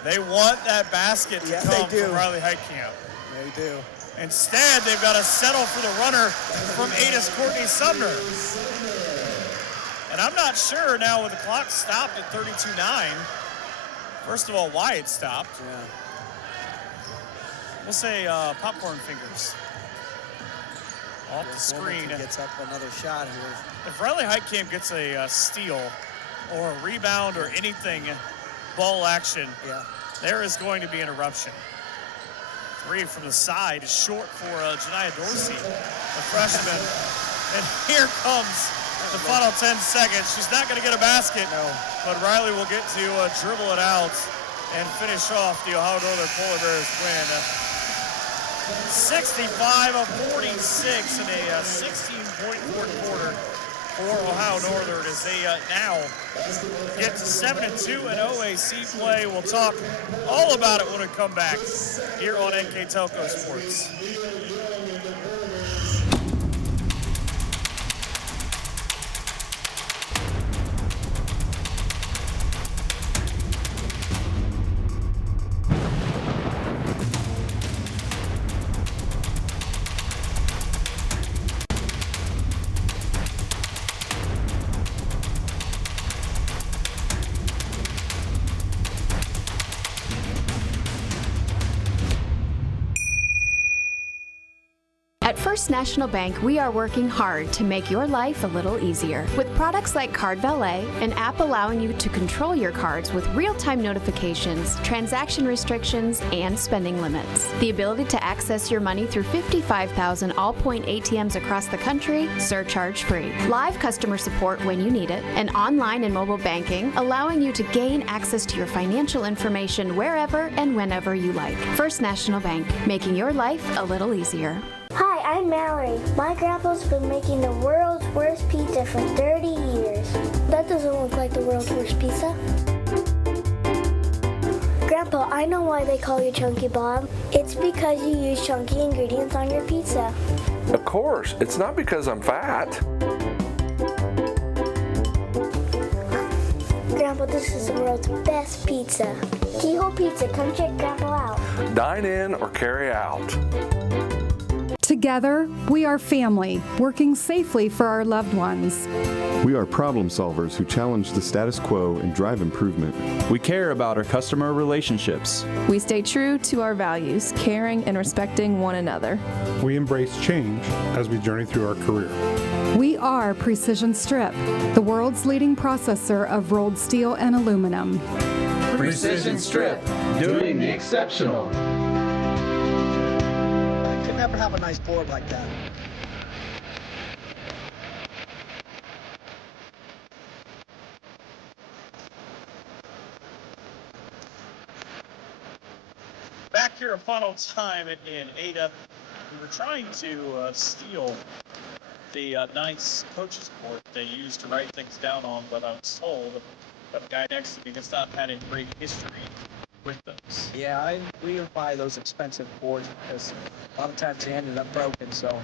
They want that basket to come from Riley Heitkamp. They do. Instead, they've got to settle for the runner from Ada's Courtney Sumner. And I'm not sure now with the clock stopped at 32-9. First of all, why it stopped. Yeah. We'll say popcorn fingers. Off the screen. Gets up another shot here. If Riley Heitkamp gets a steal or a rebound or anything, ball action, there is going to be an eruption. Three from the side is short for Janiah Dorsey, the freshman. And here comes the final 10 seconds. She's not going to get a basket, but Riley will get to dribble it out and finish off the Ohio Northern Polar Bears win. 65-46 in a 16-point fourth quarter for Ohio Northern as they now get to 7-2 in OAC play. We'll talk all about it when we come back here on NK Telco Sports. At First National Bank, we are working hard to make your life a little easier. With products like Card Valet, an app allowing you to control your cards with real-time notifications, transaction restrictions, and spending limits. The ability to access your money through 55,000 all-point ATMs across the country, surcharge-free. Live customer support when you need it, and online and mobile banking, allowing you to gain access to your financial information wherever and whenever you like. First National Bank, making your life a little easier. Hi, I'm Mallory. My grandpa's been making the world's worst pizza for 30 years. That doesn't look like the world's worst pizza. Grandpa, I know why they call you Chunky Bob. It's because you use chunky ingredients on your pizza. Of course, it's not because I'm fat. Grandpa, this is the world's best pizza. Keyhole Pizza, come check Grandpa out. Dine in or carry out. Together, we are family, working safely for our loved ones. We are problem solvers who challenge the status quo and drive improvement. We care about our customer relationships. We stay true to our values, caring and respecting one another. We embrace change as we journey through our career. We are Precision Strip, the world's leading processor of rolled steel and aluminum. Precision Strip, doing the exceptional. Never have a nice board like that. Back here at final time in Ada, we were trying to steal the nice coach's board they used to write things down on, but I was told that the guy next to me has not had a great history with those. Yeah, we would buy those expensive boards because a lot of times they ended up broken, so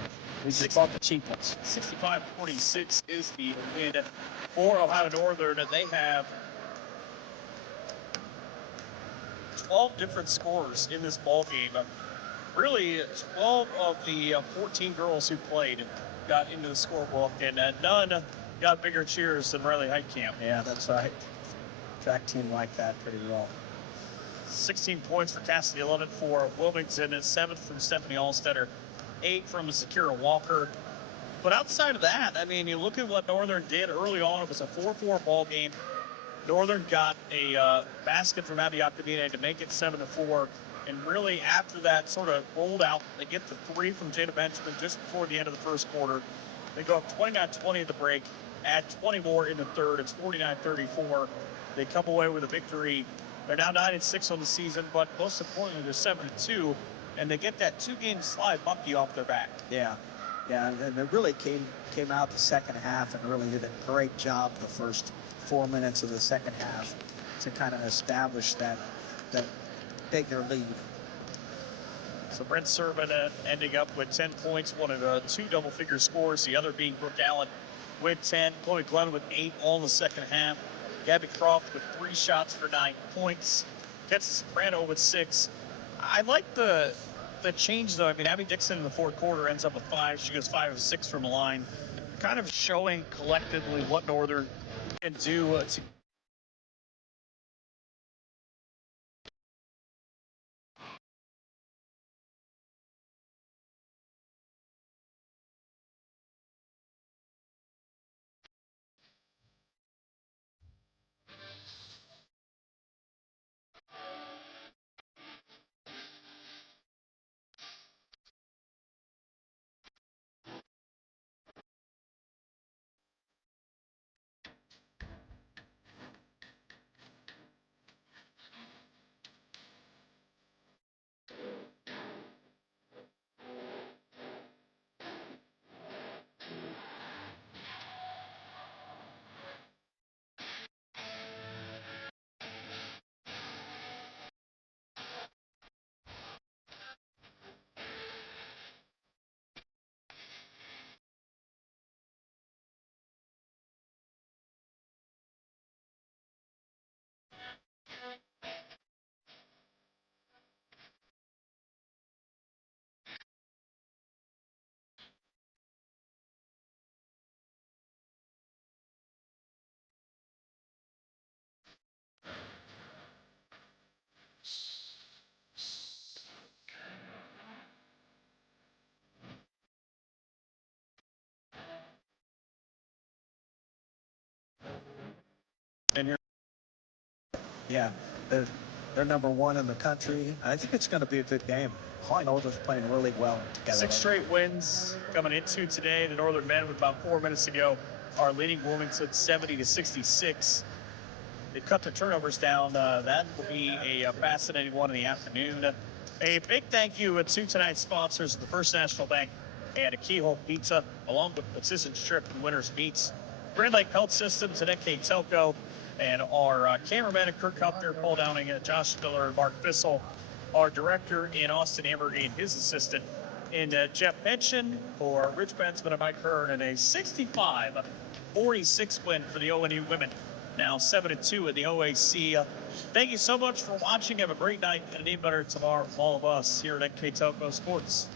we just bought the cheap ones. 65-46 is the win for Ohio Northern, and they have 12 different scorers in this ball game. Really, 12 of the 14 girls who played got into the scorebook, and none got bigger cheers than Riley Heitkamp. Yeah, that's right. Track team like that pretty well. 16 points for Cassidy, 11 for Wilmington, and 7 from Stephanie Allstetter, 8 from Zakira Walker. But outside of that, I mean, you look at what Northern did early on. It was a 4-4 ball game. Northern got a basket from Abby Octavine to make it 7-4. And really, after that sort of rolled out, they get the 3 from Jada Benjamin just before the end of the first quarter. They go up 29-20 at the break, add 20 more in the third. It's 49-34. They come away with a victory. They're now 9-6 on the season, but most importantly, they're 7-2, and they get that 2-game slide monkey off their back. Yeah, and it really came out the second half and really did a great job the first 4 minutes of the second half to kind of establish that bigger lead. So Brent Servant ending up with 10 points, one of 2 double-figure scores, the other being Brooke Allen with 10, Chloe Glenn with 8 all in the second half. Gabby Croft with 3 shots for 9 points. Ketsa Soprano with 6. I like the change, though. I mean, Abby Dixon in the fourth quarter ends up with 5. She goes 5 of 6 from the line. kind of showing collectively what Northern can do to Yeah, they're number one in the country. I think it's going to be a good game. Northern's playing really well together. 6 straight wins coming into today. The Northern men, with about 4 minutes to go, are leading Wilmington 70-66. They've cut their turnovers down. That will be a fascinating one in the afternoon. A big thank you to tonight's sponsors, the First National Bank and a Keyhole Pizza, along with Precision Strip and Winners Meats, Grand Lake Health Systems, and NK Telco, and our cameraman, Kirk Huffner, Paul Downing, Josh Miller, and Mark Bissell, our director in Austin Emery and his assistant in Jeff Pension, for Rich Bensman and Mike Hearn, and a 65-46 win for the ONU women. Now 7-2 in the OAC. Thank you so much for watching. Have a great night and an even better tomorrow from all of us here at NK Telco Sports.